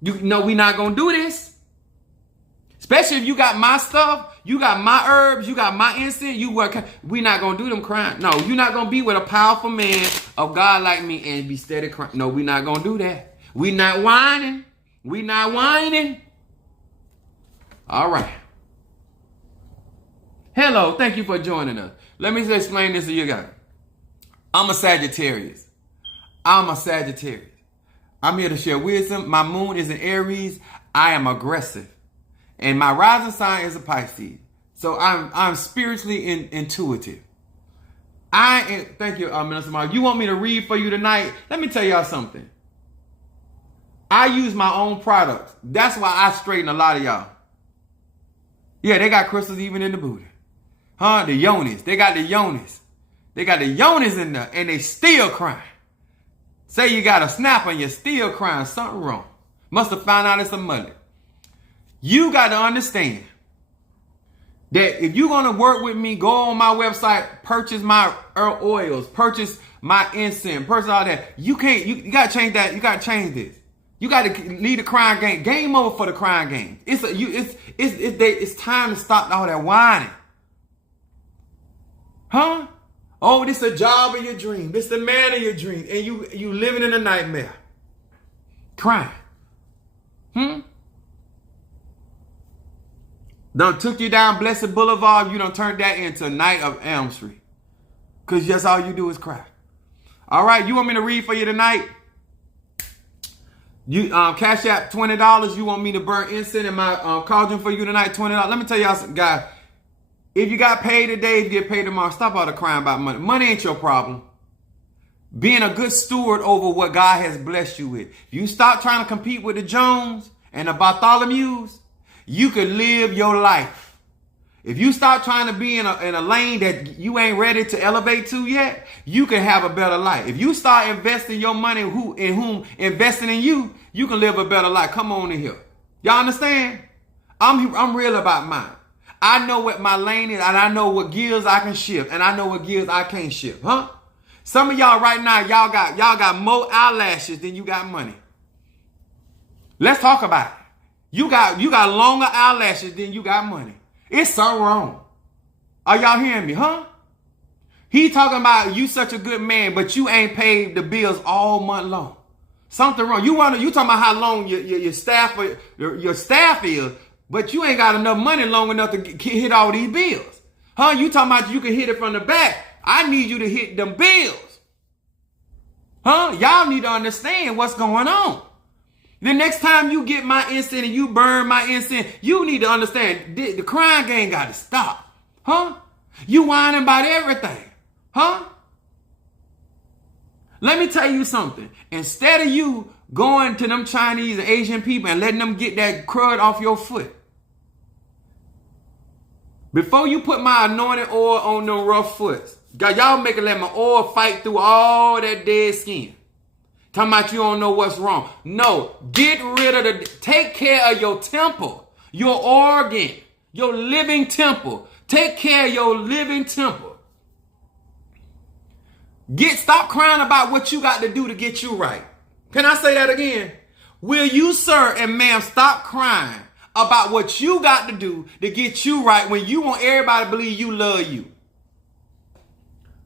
We're not going to do this. Especially if you got my stuff, you got my herbs, you got my incense, we're not going to do them crying. No, you're not going to be with a powerful man of God like me and be steady crying. No, we're not going to do that. We're not whining. We're not whining. All right. Hello, thank you for joining us. Let me just explain this to you guys. I'm a Sagittarius. I'm here to share wisdom. My moon is in Aries. I am aggressive. And my rising sign is a Pisces. So I'm spiritually intuitive. Thank you, Minister Mark. You want me to read for you tonight? Let me tell y'all something. I use my own products. That's why I straighten a lot of y'all. Yeah, they got crystals even in the booty. Huh? The yonis. They got the yonis. They got the yonis in there and they still crying. Say you got a snap and you're still crying. Something wrong. Must have found out it's a mullet. You got to understand that if you're going to work with me, go on my website, purchase my oils, purchase my incense, purchase all that. You got to change that. You got to change this. You got to leave the crying game. Game over for the crying game. It's time to stop all that whining. Huh? Oh, this is a job of your dream. This is the man of your dream. And you living in a nightmare. Crying. Done took you down Blessed Boulevard. You done turned that into Night of Elm Street. Because that's all you do is cry. All right. You want me to read for you tonight? You Cash App $20. You want me to burn incense in my cauldron for you tonight? $20. Let me tell y'all something, guys. If you got paid today, if you get paid tomorrow, stop all the crying about money. Money ain't your problem. Being a good steward over what God has blessed you with. If you stop trying to compete with the Jones and the Bartholomews, you can live your life. If you stop trying to be in a lane that you ain't ready to elevate to yet, you can have a better life. If you start investing your money in whom investing in you, you can live a better life. Come on in here. Y'all understand? I'm real about mine. I know what my lane is, and I know what gears I can shift, and I know what gears I can't shift. Huh? Some of y'all right now, y'all got more eyelashes than you got money. Let's talk about it. You got longer eyelashes than you got money. It's something wrong. Are y'all hearing me, huh? He talking about you such a good man, but you ain't paid the bills all month long. Something wrong. You talking about how long your staff is, but you ain't got enough money long enough to hit all these bills. Huh? You talking about you can hit it from the back. I need you to hit them bills. Huh? Y'all need to understand what's going on. The next time you get my incense and you burn my incense, you need to understand the crying game got to stop. Huh? You whining about everything. Huh? Let me tell you something. Instead of you going to them Chinese and Asian people and letting them get that crud off your foot, before you put my anointed oil on them rough foots, y'all make it let my oil fight through all that dead skin. Talking about you don't know what's wrong. No, get rid of take care of your temple, your organ, your living temple. Take care of your living temple. Stop crying about what you got to do to get you right. Can I say that again? Will you, sir and ma'am, stop crying about what you got to do to get you right when you want everybody to believe you love you?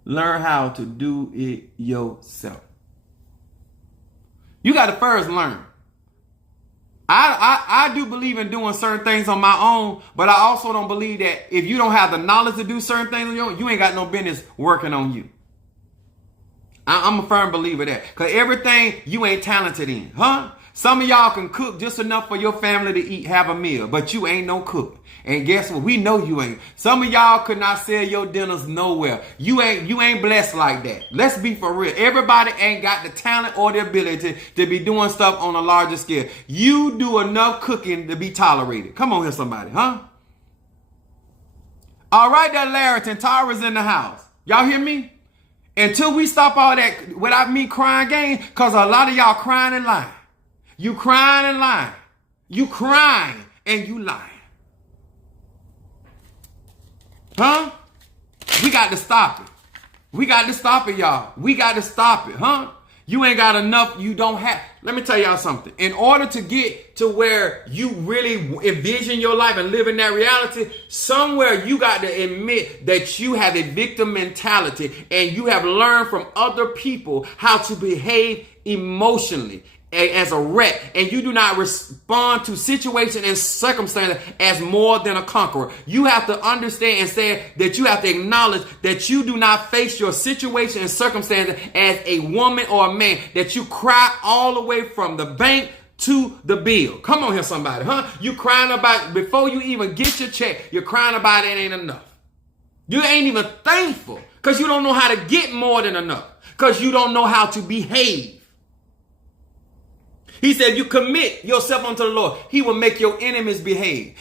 Learn how to do it yourself. You got to first learn. I do believe in doing certain things on my own, but I also don't believe that if you don't have the knowledge to do certain things on your own, you ain't got no business working on you. I'm a firm believer of that. Because everything you ain't talented in, huh? Some of y'all can cook just enough for your family to eat, have a meal, but you ain't no cook. And guess what? We know you ain't. Some of y'all could not sell your dinners nowhere. You ain't blessed like that. Let's be for real. Everybody ain't got the talent or the ability to be doing stuff on a larger scale. You do enough cooking to be tolerated. Come on here, somebody, huh? All right, that Larrington, Tara's in the house. Y'all hear me? Until we stop all that without me crying game, because a lot of y'all crying and lying. You crying and lying. You crying and you lying. Huh? We got to stop it. We got to stop it, y'all. We got to stop it, huh? You ain't got enough. You don't have. Let me tell y'all something. In order to get to where you really envision your life and live in that reality, somewhere you got to admit that you have a victim mentality and you have learned from other people how to behave emotionally as a wreck, and you do not respond to situation and circumstances as more than a conqueror. You have to understand and say that you have to acknowledge that you do not face your situation and circumstances as a woman or a man, that you cry all the way from the bank to the bill. Come on here, somebody, huh? You crying about, before you even get your check, you're crying about it ain't enough. You ain't even thankful because you don't know how to get more than enough, because you don't know how to behave. He said, you commit yourself unto the Lord, he will make your enemies behave.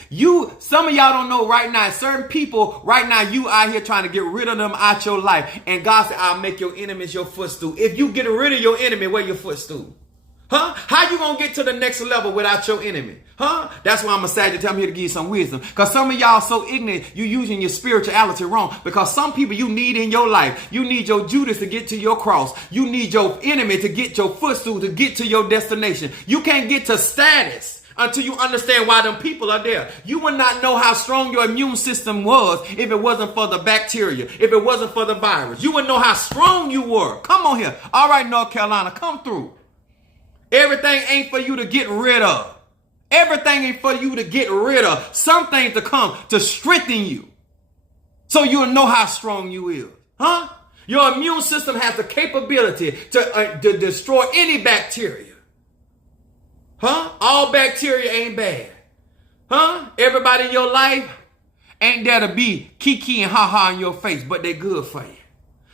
Some of y'all don't know right now, certain people right now, you out here trying to get rid of them out your life. And God said, I'll make your enemies your footstool. If you get rid of your enemy, where your footstool? Huh? How you going to get to the next level without your enemy? Huh? That's why I'm excited to tell me here to give you some wisdom. Because some of y'all so ignorant, you using your spirituality wrong. Because some people you need in your life, you need your Judas to get to your cross. You need your enemy to get your footstool, to get to your destination. You can't get to status until you understand why them people are there. You would not know how strong your immune system was if it wasn't for the bacteria, if it wasn't for the virus. You would know how strong you were. Come on here. All right, North Carolina, come through. Everything ain't for you to get rid of. Everything ain't for you to get rid of. Some things to come to strengthen you, so you'll know how strong you is. Huh? Your immune system has the capability to destroy any bacteria. Huh? All bacteria ain't bad. Huh? Everybody in your life ain't there to be kiki and ha-ha in your face, but they good for you.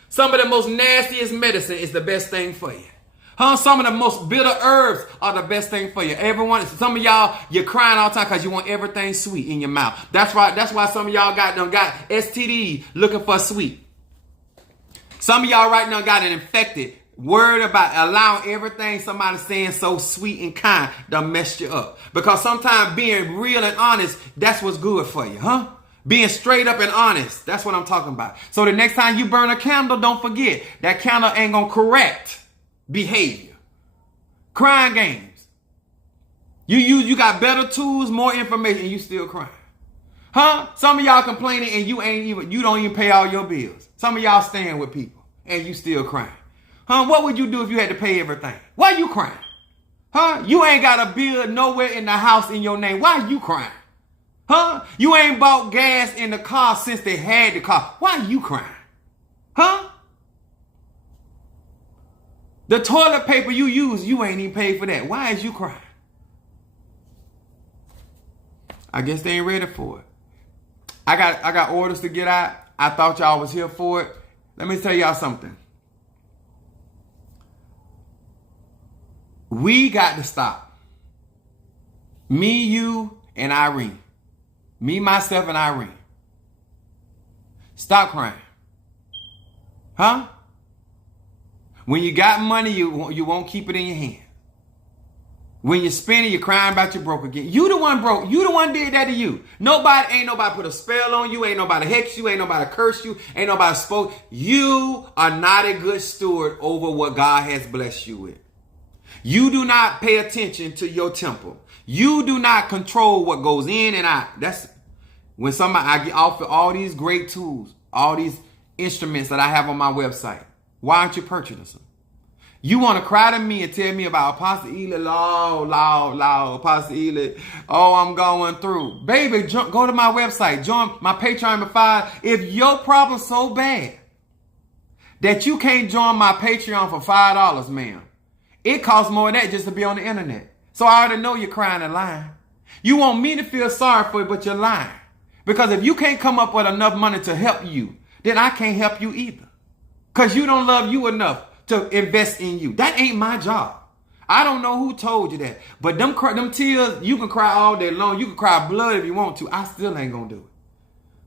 Some of the most nastiest medicine is the best thing for you. Huh? Some of the most bitter herbs are the best thing for you. Some of y'all, you're crying all the time because you want everything sweet in your mouth. That's right. That's why some of y'all got STD looking for sweet. Some of y'all right now got it infected, worried about allowing everything somebody saying so sweet and kind to mess you up. Because sometimes being real and honest, that's what's good for you, huh? Being straight up and honest, that's what I'm talking about. So the next time you burn a candle, don't forget that candle ain't gonna correct behavior. Crying games. You got better tools, more information, you still crying. Huh? Some of y'all complaining and you don't even pay all your bills. Some of y'all staying with people and you still crying. Huh? What would you do if you had to pay everything? Why you crying? Huh? You ain't got a bill nowhere in the house in your name. Why you crying? Huh? You ain't bought gas in the car since they had the car. Why you crying? Huh? The toilet paper you use, you ain't even paid for that. Why is you crying? I guess they ain't ready for it. I got orders to get out. I thought y'all was here for it. Let me tell y'all something. We got to stop. Me, you, and Irene. Me, myself, and Irene. Stop crying. Huh? When you got money, you won't keep it in your hand. When you're spending, you're crying about your broke again. You the one broke. You the one did that to you. Ain't nobody put a spell on you. Ain't nobody hex you. Ain't nobody curse you. Ain't nobody spoke. You are not a good steward over what God has blessed you with. You do not pay attention to your temple. You do not control what goes in and out. That's when I offer all these great tools, all these instruments that I have on my website. Why aren't you purchasing them? You want to cry to me and tell me about Apostle Ely, Lord, Apostle Ely. Oh, I'm going through. Baby, go to my website. Join my Patreon for $5. If your problem's so bad that you can't join my Patreon for $5, ma'am, it costs more than that just to be on the internet. So I already know you're crying and lying. You want me to feel sorry for you, but you're lying. Because if you can't come up with enough money to help you, then I can't help you either. Because you don't love you enough to invest in you. That ain't my job. I don't know who told you that. But them tears, you can cry all day long. You can cry blood if you want to. I still ain't going to do it.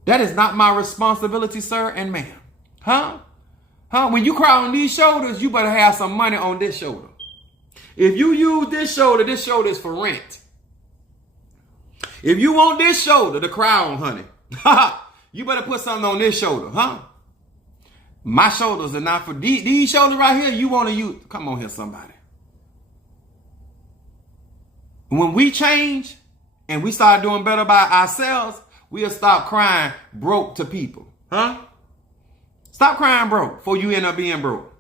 That is not my responsibility, sir and ma'am. Huh? When you cry on these shoulders, you better have some money on this shoulder. If you use this shoulder is for rent. If you want this shoulder to cry on, honey, you better put something on this shoulder, huh? My shoulders are not for these shoulders right here. You want to use? Come on here, somebody. When we change and we start doing better by ourselves, we'll stop crying broke to people, huh? Stop crying broke before you end up being broke.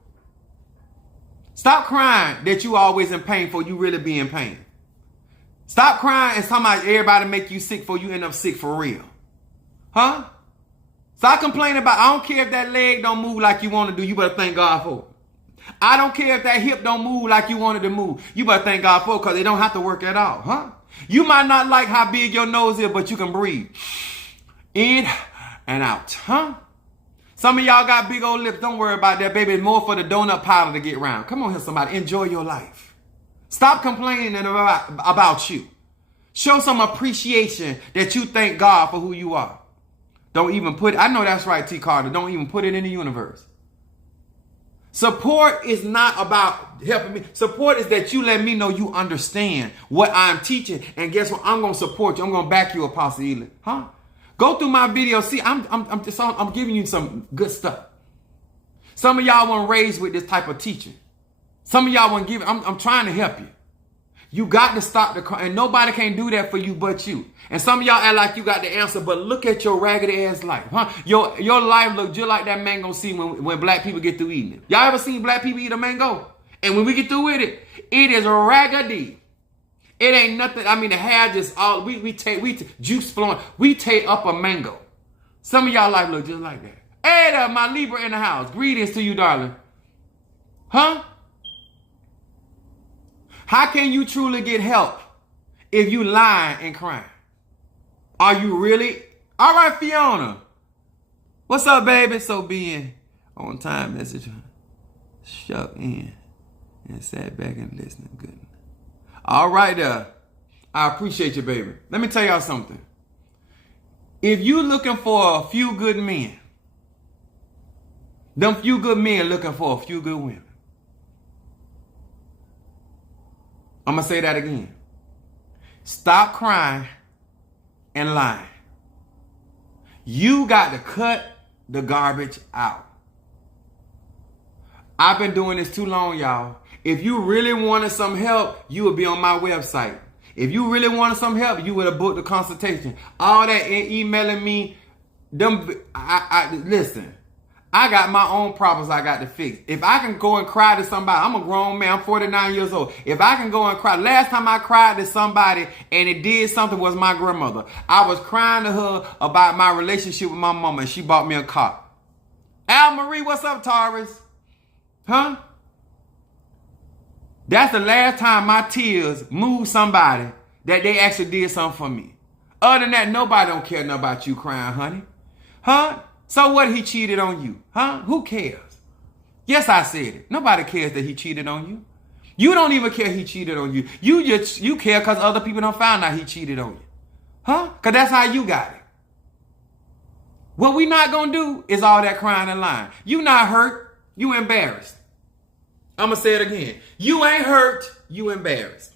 Stop crying that you always in pain before you really be in pain. Stop crying and talking about everybody make you sick before you end up sick for real, huh? Stop complaining about, I don't care if that leg don't move like you want to do. You better thank God for it. I don't care if that hip don't move like you wanted to move. You better thank God for it because it don't have to work at all, huh? You might not like how big your nose is, but you can breathe in and out, huh? Some of y'all got big old lips. Don't worry about that, baby. It's more for the donut powder to get round. Come on here, somebody. Enjoy your life. Stop complaining about you. Show some appreciation that you thank God for who you are. Don't even put it. I know that's right, T. Carter. Don't even put it in the universe. Support is not about helping me. Support is that you let me know you understand what I'm teaching. And guess what? I'm going to support you. I'm going to back you, Apostle Ely. Huh? Go through my video. See, I'm giving you some good stuff. Some of y'all weren't raised with this type of teaching. Some of y'all weren't given. I'm trying to help you. You got to stop the crying. And nobody can do that for you but you. And some of y'all act like you got the answer, but look at your raggedy ass life. Huh? Your life look just like that mango seed when black people get through eating it. Y'all ever seen black people eat a mango? And when we get through with it, it is raggedy. It ain't nothing. I mean, the hair just all, we take juice flowing. We take up a mango. Some of y'all life look just like that. Hey there, my Libra in the house. Greetings to you, darling. Huh? How can you truly get help if you lying and crying? Are you really? All right, Fiona. What's up, baby? So being on time message. Shut in and sat back and listened. Good. All right, I appreciate you, baby. Let me tell y'all something. If you looking for a few good men, them few good men looking for a few good women. I'm going to say that again. Stop crying and lying. You got to cut the garbage out. I've been doing this too long, y'all. If you really wanted some help, you would be on my website. If you really wanted some help, you would have booked a consultation. All that emailing me, listen. I got my own problems I got to fix. If I can go and cry to somebody, I'm a grown man, I'm 49 years old. If I can go and cry, last time I cried to somebody and it did something was my grandmother. I was crying to her about my relationship with my mama and she bought me a car. Al Marie, what's up, Taurus? Huh? That's the last time my tears moved somebody that they actually did something for me. Other than that, nobody don't care nothing about you crying, honey. Huh? So what, he cheated on you? Huh? Who cares? Yes, I said it. Nobody cares that he cheated on you. You don't even care he cheated on you. You care because other people don't find out he cheated on you. Huh? Because that's how you got it. What we not going to do is all that crying and lying. You not hurt. You embarrassed. I'm going to say it again. You ain't hurt. You embarrassed.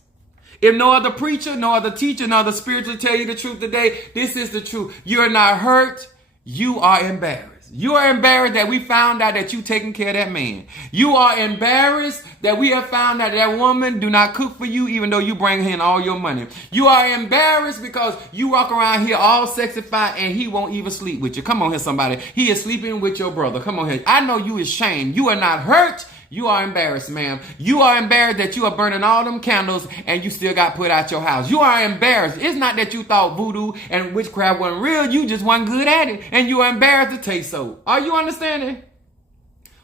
If no other preacher, no other teacher, no other spiritual tell you the truth today, this is the truth. You're not hurt. You are embarrassed. You are embarrassed that we found out that you taking care of that man. You are embarrassed that we have found out that woman do not cook for you even though you bring in all your money. You are embarrassed because you walk around here all sexified and he won't even sleep with you. Come on here, somebody. He is sleeping with your brother. Come on here. I know you is shamed. You are not hurt. You are embarrassed, ma'am. You are embarrassed that you are burning all them candles and you still got put out your house. You are embarrassed. It's not that you thought voodoo and witchcraft wasn't real. You just weren't good at it. And you are embarrassed to take so. Are you understanding?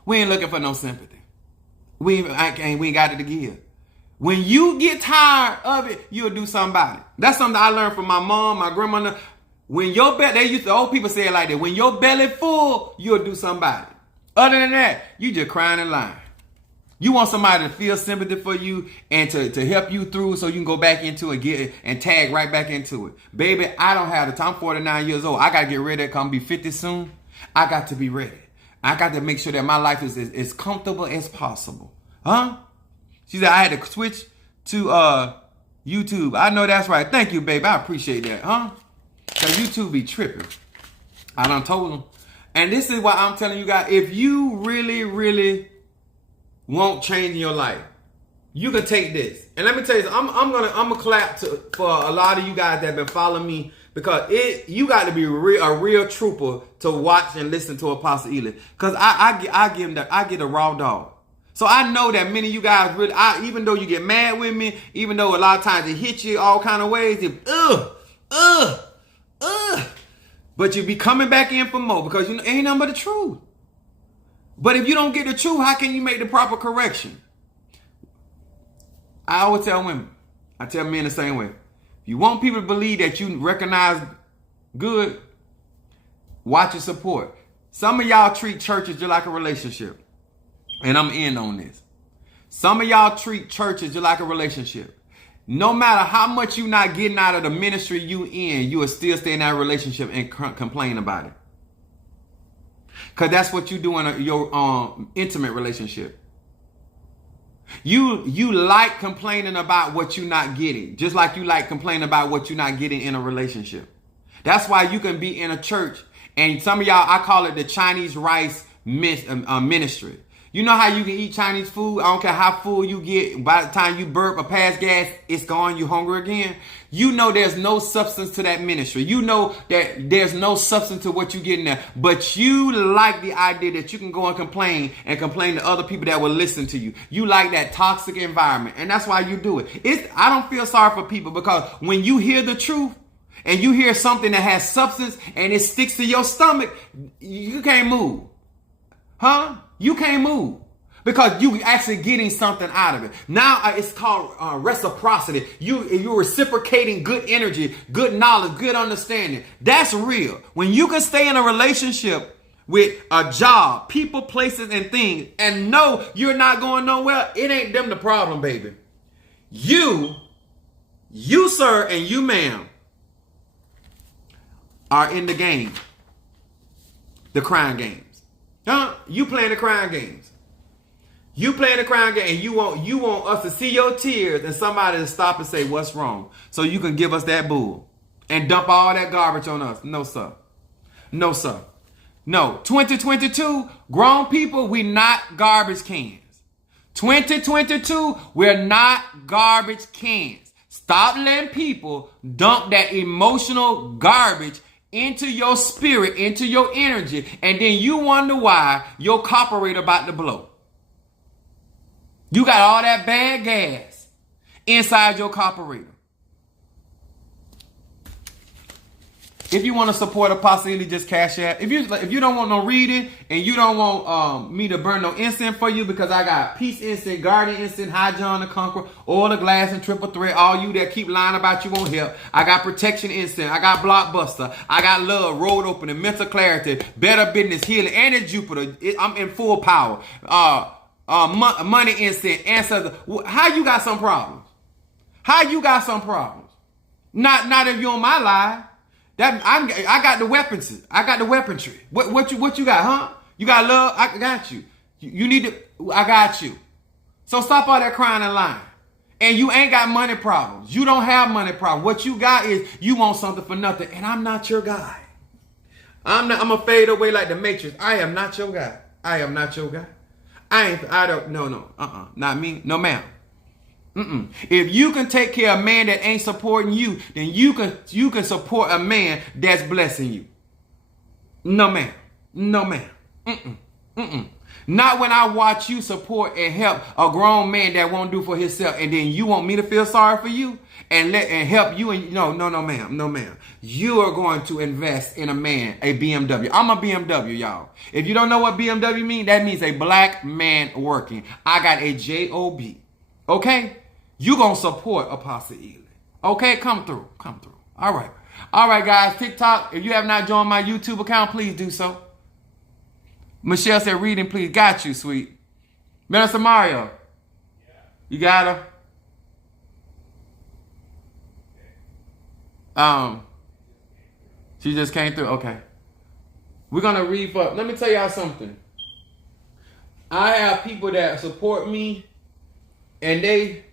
We ain't looking for no sympathy. We ain't got it to give. When you get tired of it, you'll do something about it. That's something I learned from my mom, my grandmother. When your belly, old people say it like that. When your belly full, you'll do something about it. Other than that, you just crying and lying. You want somebody to feel sympathy for you and to help you through so you can go back into it and tag right back into it. Baby, I don't have the time. I'm 49 years old. I got to get ready. I'm going to be 50 soon. I got to be ready. I got to make sure that my life is as comfortable as possible. Huh? She said I had to switch to YouTube. I know that's right. Thank you, baby. I appreciate that. Huh? Because YouTube be tripping. I done told them. And this is why I'm telling you guys, if you really, really won't change in your life, you can take this. And let me tell you, I'm gonna clap for a lot of you guys that have been following me, because you got to be a real trooper to watch and listen to Apostle Ely, because I get a raw dog. So I know that many of you guys really, even though you get mad with me, even though a lot of times it hits you all kind of ways, but you be coming back in for more, because you ain't nothing but the truth. But if you don't get the truth, how can you make the proper correction? I always tell women, I tell men the same way. If you want people to believe that you recognize good, watch your support. Some of y'all treat churches just like a relationship. And I'm in on this. Some of y'all treat churches just like a relationship. No matter how much you're not getting out of the ministry you in, you will still stay in that relationship and complain about it. Because that's what you do in your intimate relationship. You like complaining about what you're not getting, just like you like complaining about what you're not getting in a relationship. That's why you can be in a church, and some of y'all, I call it the Chinese rice ministry. You know how you can eat Chinese food? I don't care how full you get. By the time you burp or pass gas, it's gone. You hungry again. You know there's no substance to that ministry. You know that there's no substance to what you get in there. But you like the idea that you can go and complain to other people that will listen to you. You like that toxic environment. And that's why you do it. I don't feel sorry for people, because when you hear the truth and you hear something that has substance and it sticks to your stomach, you can't move. Huh? You can't move, because you actually getting something out of it. Now it's called reciprocity. You're reciprocating good energy, good knowledge, good understanding. That's real. When you can stay in a relationship with a job, people, places, and things, and know you're not going nowhere, it ain't them the problem, baby. You sir, and you ma'am, are in the game. The crime games. Huh? You playing the crime games. You playing the crime game, and you want us to see your tears and somebody to stop and say, what's wrong? So you can give us that bull and dump all that garbage on us. No, sir. No, sir. No. 2022, grown people, we not garbage cans. 2022, we're not garbage cans. Stop letting people dump that emotional garbage into your spirit, into your energy, and then you wonder why your carburetor about to blow. You got all that bad gas inside your carburetor. If you want to support Apostle Ely, just cash out. If you don't want no reading and you don't want me to burn no incense for you, because I got peace incense, guardian incense, high John the Conqueror, oil of glass, and triple thread. All you that keep lying about you won't help. I got protection incense. I got blockbuster. I got love, road opening, mental clarity, better business, healing, and in Jupiter. I'm in full power. money instant, ancestors. How you got some problems? How you got some problems? Not if you on my live. I got the weapons. I got the weaponry. What you got, huh? You got love? I got you. You need to. I got you. So stop all that crying and lying. And you ain't got money problems. You don't have money problems. What you got is you want something for nothing. And I'm not your guy. I'm gonna fade away like the Matrix. I am not your guy. I am not your guy. Not me. No, ma'am. If you can take care of a man that ain't supporting you, then you can support a man that's blessing you. No, ma'am. No, ma'am. Not when I watch you support and help a grown man that won't do for himself, and then you want me to feel sorry for you and help you. And no, ma'am. No, ma'am. You are going to invest in a man, a BMW. I'm a BMW, y'all. If you don't know what BMW means, that means a black man working. I got a job. Okay? You gonna support Apostle Ely. Okay? Come through. All right, guys. TikTok, if you have not joined my YouTube account, please do so. Michelle said, reading, please. Got you, sweet. Minister Mario. Yeah. You got her? She just came through. Okay. We're going to read for... Let me tell y'all something. I have people that support me, and they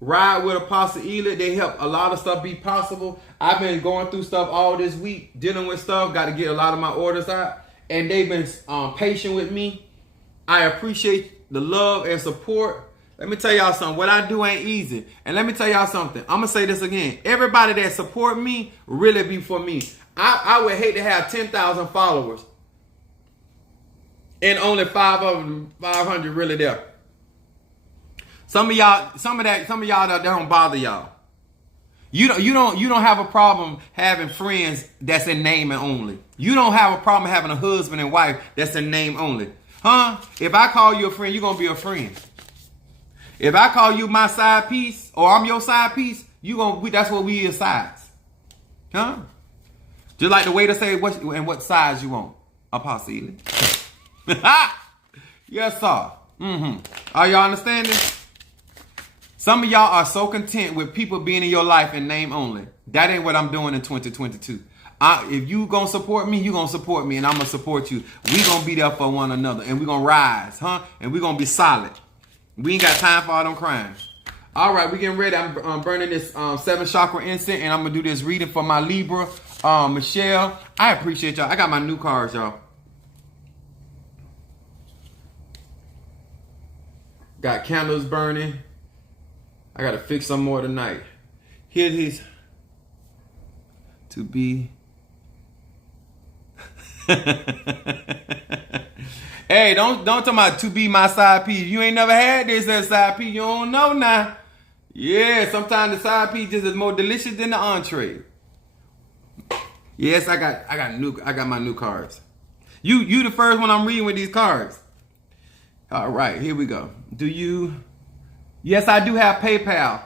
ride with Apostle Ely. They help a lot of stuff be possible. I've been going through stuff all this week, dealing with stuff. Got to get a lot of my orders out. And they've been patient with me. I appreciate the love and support. Let me tell y'all something. What I do ain't easy. And let me tell y'all something. I'm going to say this again. Everybody that support me really be for me. I would hate to have 10,000 followers and only 500 really there. Some of y'all that don't bother y'all. You don't have a problem having friends that's in name and only. You don't have a problem having a husband and wife that's in name only. Huh? If I call you a friend, you're going to be a friend. If I call you my side piece or I'm your side piece, that's what we is sides. Huh? Just like the way to say what size you want. Apostle Ely. Yes, sir. Are y'all understanding? Some of y'all are so content with people being in your life in name only. That ain't what I'm doing in 2022. If you gonna support me, you gonna support me, and I'm gonna support you. We gonna be there for one another, and we gonna rise, huh? And we gonna be solid. We ain't got time for all them crimes. All right, we getting ready. I'm burning this 7 chakra incense, and I'm gonna do this reading for my Libra, Michelle. I appreciate y'all. I got my new cards, y'all. Got candles burning. I gotta fix some more tonight. Here these to be. Hey, don't talk about to be my side piece. You ain't never had this as side piece. You don't know now. Yeah, sometimes the side piece just is more delicious than the entree. Yes, I got my new cards. You the first one I'm reading with these cards. All right, here we go. Yes, I do have PayPal.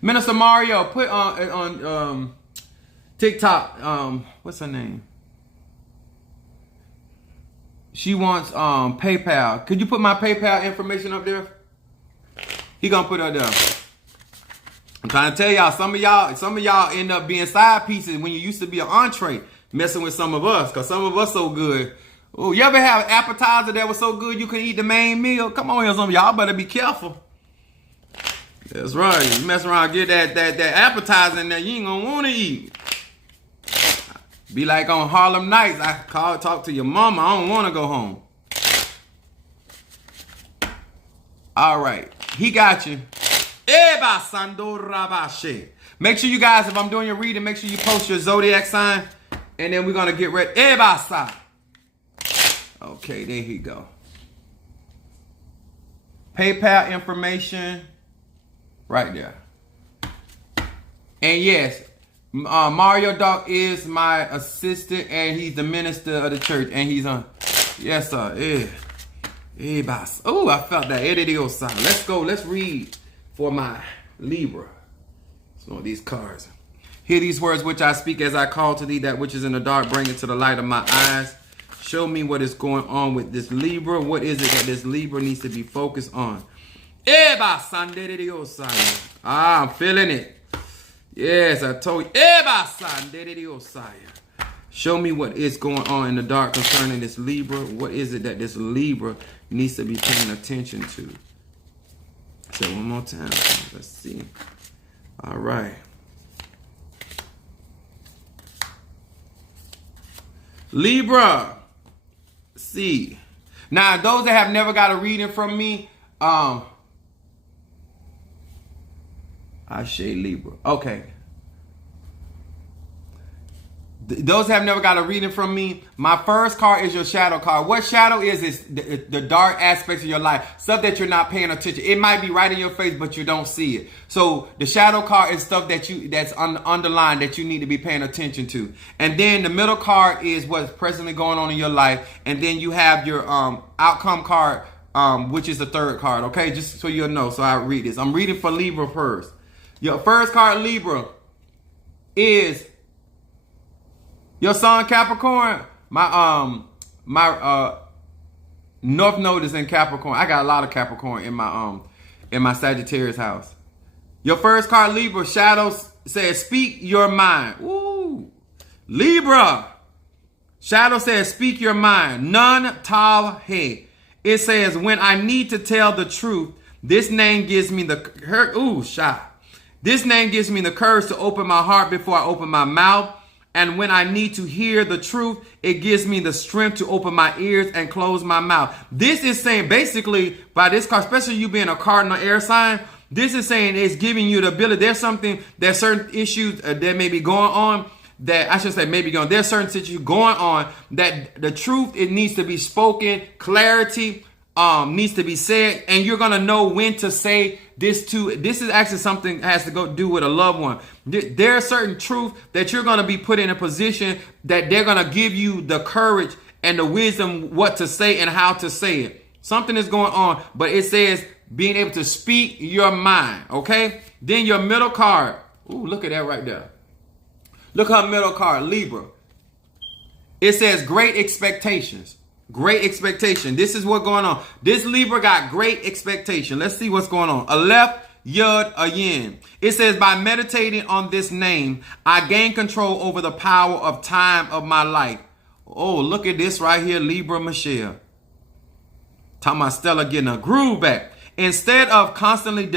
Minister Mario, put on TikTok. What's her name? She wants PayPal. Could you put my PayPal information up there? He gonna put it up there. I'm trying to tell y'all, some of y'all end up being side pieces when you used to be an entree, messing with some of us, because some of us so good. Oh, you ever have an appetizer that was so good you couldn't eat the main meal? Come on here, some of y'all better be careful. That's right. You mess around, get that appetizer in there, you ain't gonna want to eat. Be like on Harlem Nights. I talk to your mama. I don't want to go home. All right. He got you. Make sure you guys, if I'm doing your reading, make sure you post your zodiac sign. And then we're going to get ready. Okay, there you go. PayPal information. Right there. And yes, Mario Doc is my assistant, and he's the minister of the church, and he's on. Yes, sir. Oh, I felt that. Let's go. Let's read for my Libra. Some of these cards. Hear these words which I speak as I call to thee, that which is in the dark, bring it to the light of my eyes. Show me what is going on with this Libra. What is it that this Libra needs to be focused on? I'm feeling it. Yes, I told you. Show me what is going on in the dark concerning this Libra. What is it that this Libra needs to be paying attention to? So one more time. Let's see. All right. Libra. See. Now, those that have never got a reading from me, I shade Libra. Okay. Those that have never got a reading from me, my first card is your shadow card. What shadow is the dark aspects of your life, stuff that you're not paying attention. It might be right in your face, but you don't see it. So the shadow card is stuff that's underlined that you need to be paying attention to. And then the middle card is what's presently going on in your life. And then you have your outcome card, which is the third card. Okay, just so you'll know. So I read this. I'm reading for Libra first. Your first card, Libra, is your Sun Capricorn. My North Node is in Capricorn. I got a lot of Capricorn in my Sagittarius house. Your first card, Libra, shadows says speak your mind. Ooh. Libra. Shadow says speak your mind. None tal he. It says when I need to tell the truth, this name gives me This name gives me the courage to open my heart before I open my mouth. And when I need to hear the truth, it gives me the strength to open my ears and close my mouth. This is saying basically by this card, especially you being a cardinal air sign, this is saying it's giving you the ability. There's certain issues that may be going on there's certain situations going on that the truth, it needs to be spoken, clarity needs to be said, and you're going to know when to say this too. This is actually something that has to do with a loved one. There's certain truth that you're going to be put in a position that they're going to give you the courage and the wisdom what to say and how to say it. Something is going on, but it says being able to speak your mind, okay? Then your middle card. Ooh, look at that right there. Look at her middle card, Libra. It says great expectations. Great expectation. This is what's going on. This Libra got great expectation. Let's see what's going on. Aleph, Yud, Ayin. It says, by meditating on this name, I gain control over the power of time of my life. Oh, look at this right here, Libra Michelle. Talking about Stella getting a groove back. Instead of constantly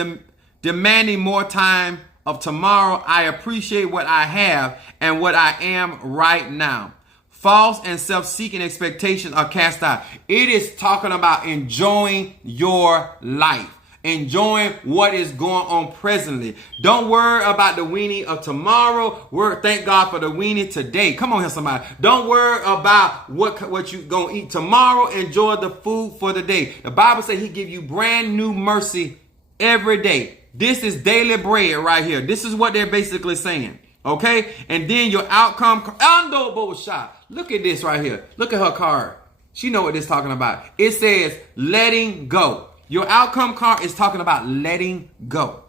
demanding more time of tomorrow, I appreciate what I have and what I am right now. False and self-seeking expectations are cast out. It is talking about enjoying your life. Enjoying what is going on presently. Don't worry about the weenie of tomorrow. Thank God for the weenie today. Come on here, somebody. Don't worry about what you gonna eat tomorrow. Enjoy the food for the day. The Bible says he give you brand new mercy every day. This is daily bread right here. This is what they're basically saying. Okay? And then your outcome. Look at this right here. Look at her card. She know what this is talking about. It says letting go. Your outcome card is talking about letting go.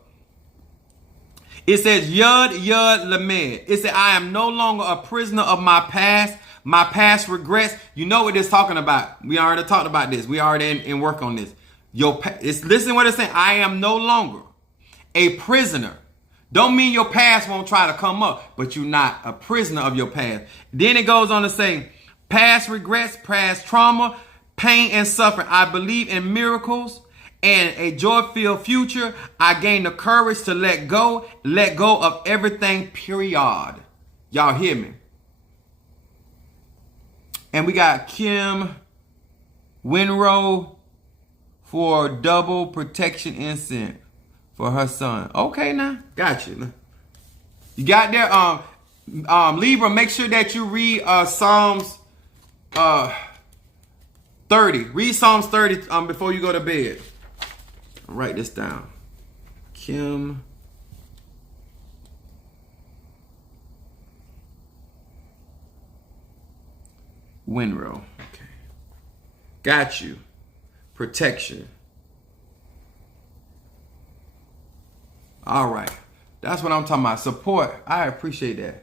It says Yud Lamed. It says I am no longer a prisoner of my past regrets. You know what it's talking about. We already talked about this. We already in work on this. Listen to what it's saying. I am no longer a prisoner. Don't mean your past won't try to come up, but you're not a prisoner of your past. Then it goes on to say, past regrets, past trauma, pain and suffering. I believe in miracles and a joy-filled future. I gain the courage to let go of everything, period. Y'all hear me? And we got Kim Winrow for double protection incense for her son. Okay, now got you. You got there. Libra, make sure that you read Psalms 30. Read Psalms 30 before you go to bed. I'll write this down. Kim Winrow. Okay. Got you. Protection. All right. That's what I'm talking about. Support. I appreciate that.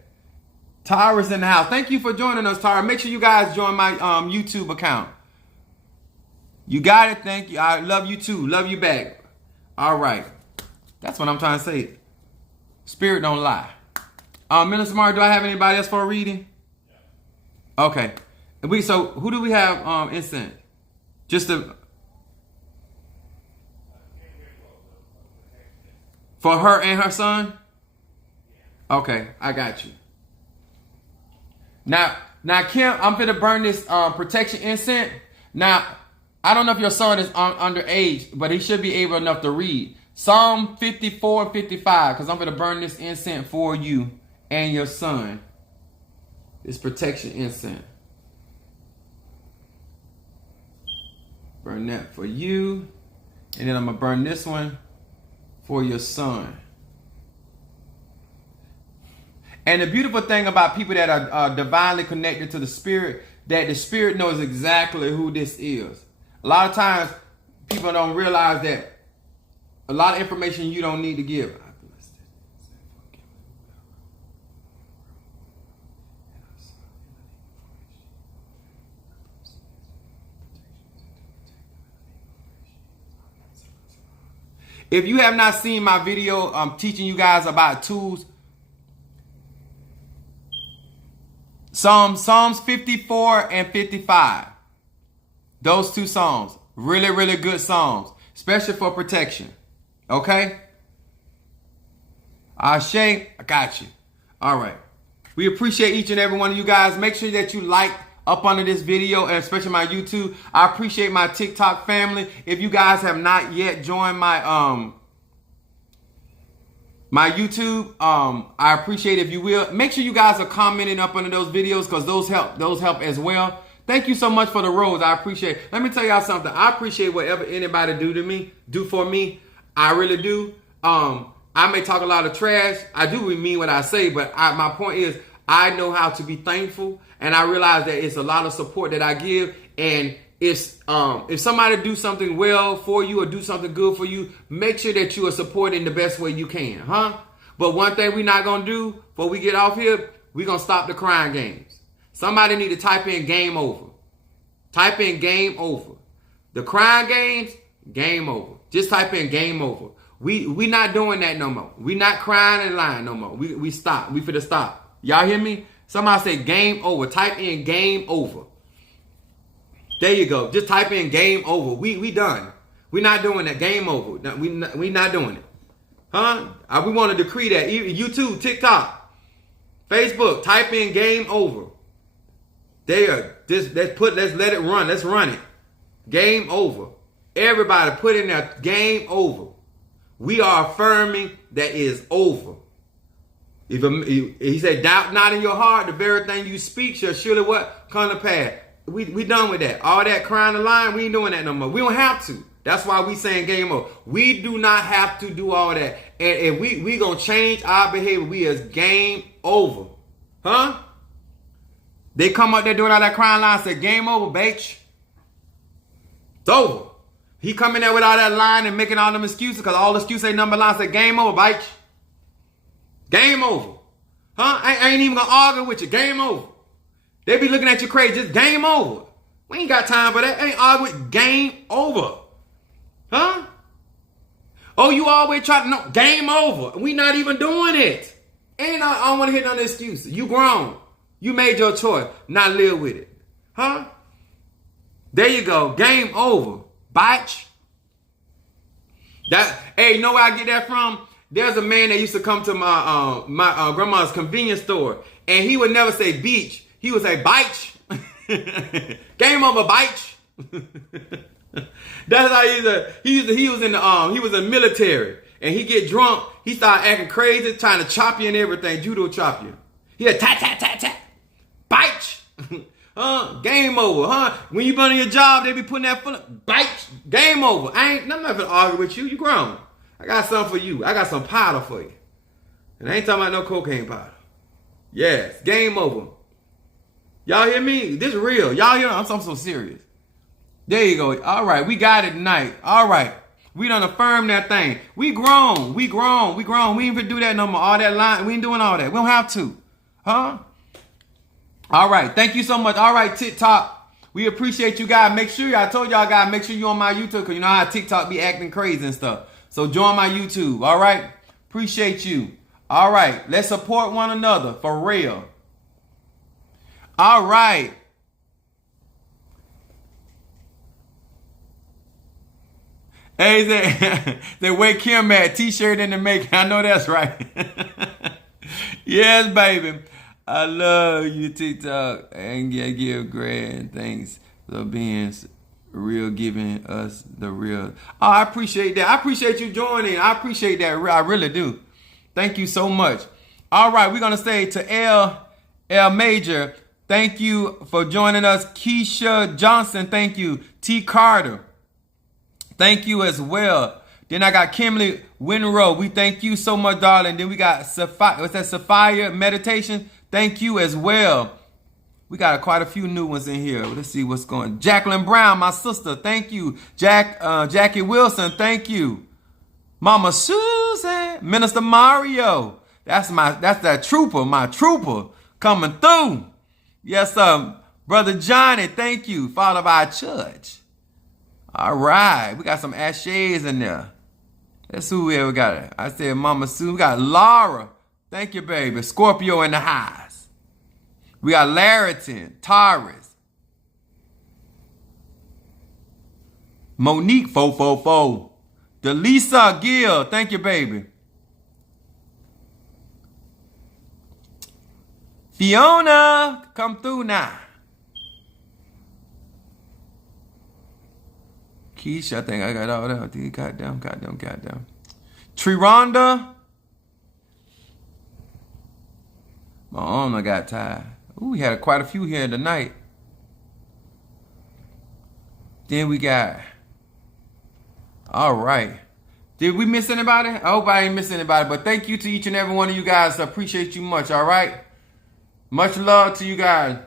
Tyra's in the house. Thank you for joining us, Tyra. Make sure you guys join my YouTube account. You got it. Thank you. I love you too. Love you back. All right. That's what I'm trying to say. Spirit don't lie. Minister Mark, do I have anybody else for a reading? Okay. So who do we have instant? Just for her and her son? Okay, I got you. Now, Kim, I'm gonna burn this protection incense. Now, I don't know if your son is underage, but he should be able enough to read Psalm 54 and 55, because I'm gonna burn this incense for you and your son. This protection incense. Burn that for you, and then I'm gonna burn this one for your son. And the beautiful thing about people that are divinely connected to the Spirit, that the Spirit knows exactly who this is. A lot of times, people don't realize that a lot of information you don't need to give. If you have not seen my video, I'm teaching you guys about tools. Psalms 54 and 55. Those two Psalms. Really, really good Psalms. Especially for protection. Okay? Ashe, I got you. All right. We appreciate each and every one of you guys. Make sure that you like up under this video, and especially my YouTube. I appreciate my TikTok family. If you guys have not yet joined my my YouTube, I appreciate it if you will. Make sure you guys are commenting up under those videos, because those help as well. Thank you so much for the rose. I appreciate it. Let me tell y'all something. I appreciate whatever anybody do for me. I really do. I may talk a lot of trash. I do mean what I say, but my point is, I know how to be thankful, and I realize that it's a lot of support that I give. And if somebody do something well for you or do something good for you, make sure that you are supporting the best way you can, huh? But one thing we're not gonna do before we get off here, we're gonna stop the crying games. Somebody need to type in game over. Type in game over. The crying games, game over. Just type in game over. We not doing that no more. We not crying and lying no more. We stop. We finna stop. Y'all hear me? Somebody say game over. Type in game over. There you go. Just type in game over. We done. We not doing that. Game over. We not doing it. Huh? We want to decree that. YouTube, TikTok, Facebook. Type in game over. There. Let's let it run. Let's run it. Game over. Everybody put in there game over. We are affirming that it is over. He said, doubt not in your heart, the very thing you speak shall surely what? Come to pass. We done with that. All that crying and lying, we ain't doing that no more. We don't have to. That's why we saying game over. We do not have to do all that. And we gonna change our behavior. We is game over. Huh? They come up there doing all that crying line and say, game over, bitch. It's over. He come in there with all that lying and making all them excuses, because all the excuses ain't number line. Say game over, bitch. Game over. Huh? I ain't even gonna argue with you. Game over. They be looking at you crazy. Just game over. We ain't got time for that. Ain't arguing. Game over. Huh? Oh, you always try to know. Game over. We not even doing it. I don't want to hear none of the excuses. You grown. You made your choice. Now live with it. Huh? There you go. Game over. Bitch. Hey, you know where I get that from? There's a man that used to come to my grandma's convenience store, and he would never say beach. He would say bitch. Game over, bitch. That's how he was in the military, and he get drunk. He started acting crazy, trying to chop you and everything, judo chop you. He had tat tat tat tat, bitch. Game over, huh? When you run your job, they be putting that foot up. Bitch, game over. I'm not gonna argue with you. You grown. I got something for you. I got some powder for you. And I ain't talking about no cocaine powder. Yes, game over. Y'all hear me? This is real. Y'all hear? I'm so serious. There you go. All right, we got it tonight. All right. We done affirm that thing. We grown. We grown. We grown. We ain't even do that no more. All that line. We ain't doing all that. We don't have to. Huh? All right. Thank you so much. All right, TikTok. We appreciate you guys. Make sure, I told y'all guys, make sure you on my YouTube, because you know how TikTok be acting crazy and stuff. So join my YouTube. All right. Appreciate you. All right. Let's support one another for real. All right. Hey, they wake Kim at T-shirt in the making. I know that's right. Yes, baby. I love you, TikTok. And give grand thanks for being real, giving us the real. Oh, I appreciate that. I appreciate you joining. I appreciate that. I really do. Thank you so much. All right, we're going to say to L Major, thank you for joining us. Keisha Johnson, thank you. T. Carter, thank you as well. Then I got Kimberly Winrow. We thank you so much, darling. Then we got Sophia, what's that? Sophia Meditation. Thank you as well. We got quite a few new ones in here. Let's see what's going on. Jacqueline Brown, my sister. Thank you. Jackie Wilson. Thank you. Mama Susan. Minister Mario. That's that trooper, my trooper coming through. Yes, Brother Johnny. Thank you. Father of our church. All right. We got some Ashes in there. That's who we ever got. I said Mama Sue. We got Laura. Thank you, baby. Scorpio in the house. We got Lariton, Taurus. Monique 444. Delisa Gill. Thank you, baby. Fiona, come through now. Keisha, I think I got all that. Goddamn. Trironda. My arm, I got tired. Ooh, we had quite a few here tonight. Then we got, all right. Did we miss anybody? I hope I didn't miss anybody, but thank you to each and every one of you guys. I appreciate you much, all right? Much love to you guys.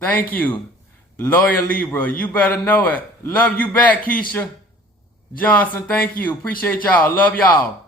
Thank you. Lawyer Libra, you better know it. Love you back, Keisha Johnson. Thank you. Appreciate y'all. Love y'all.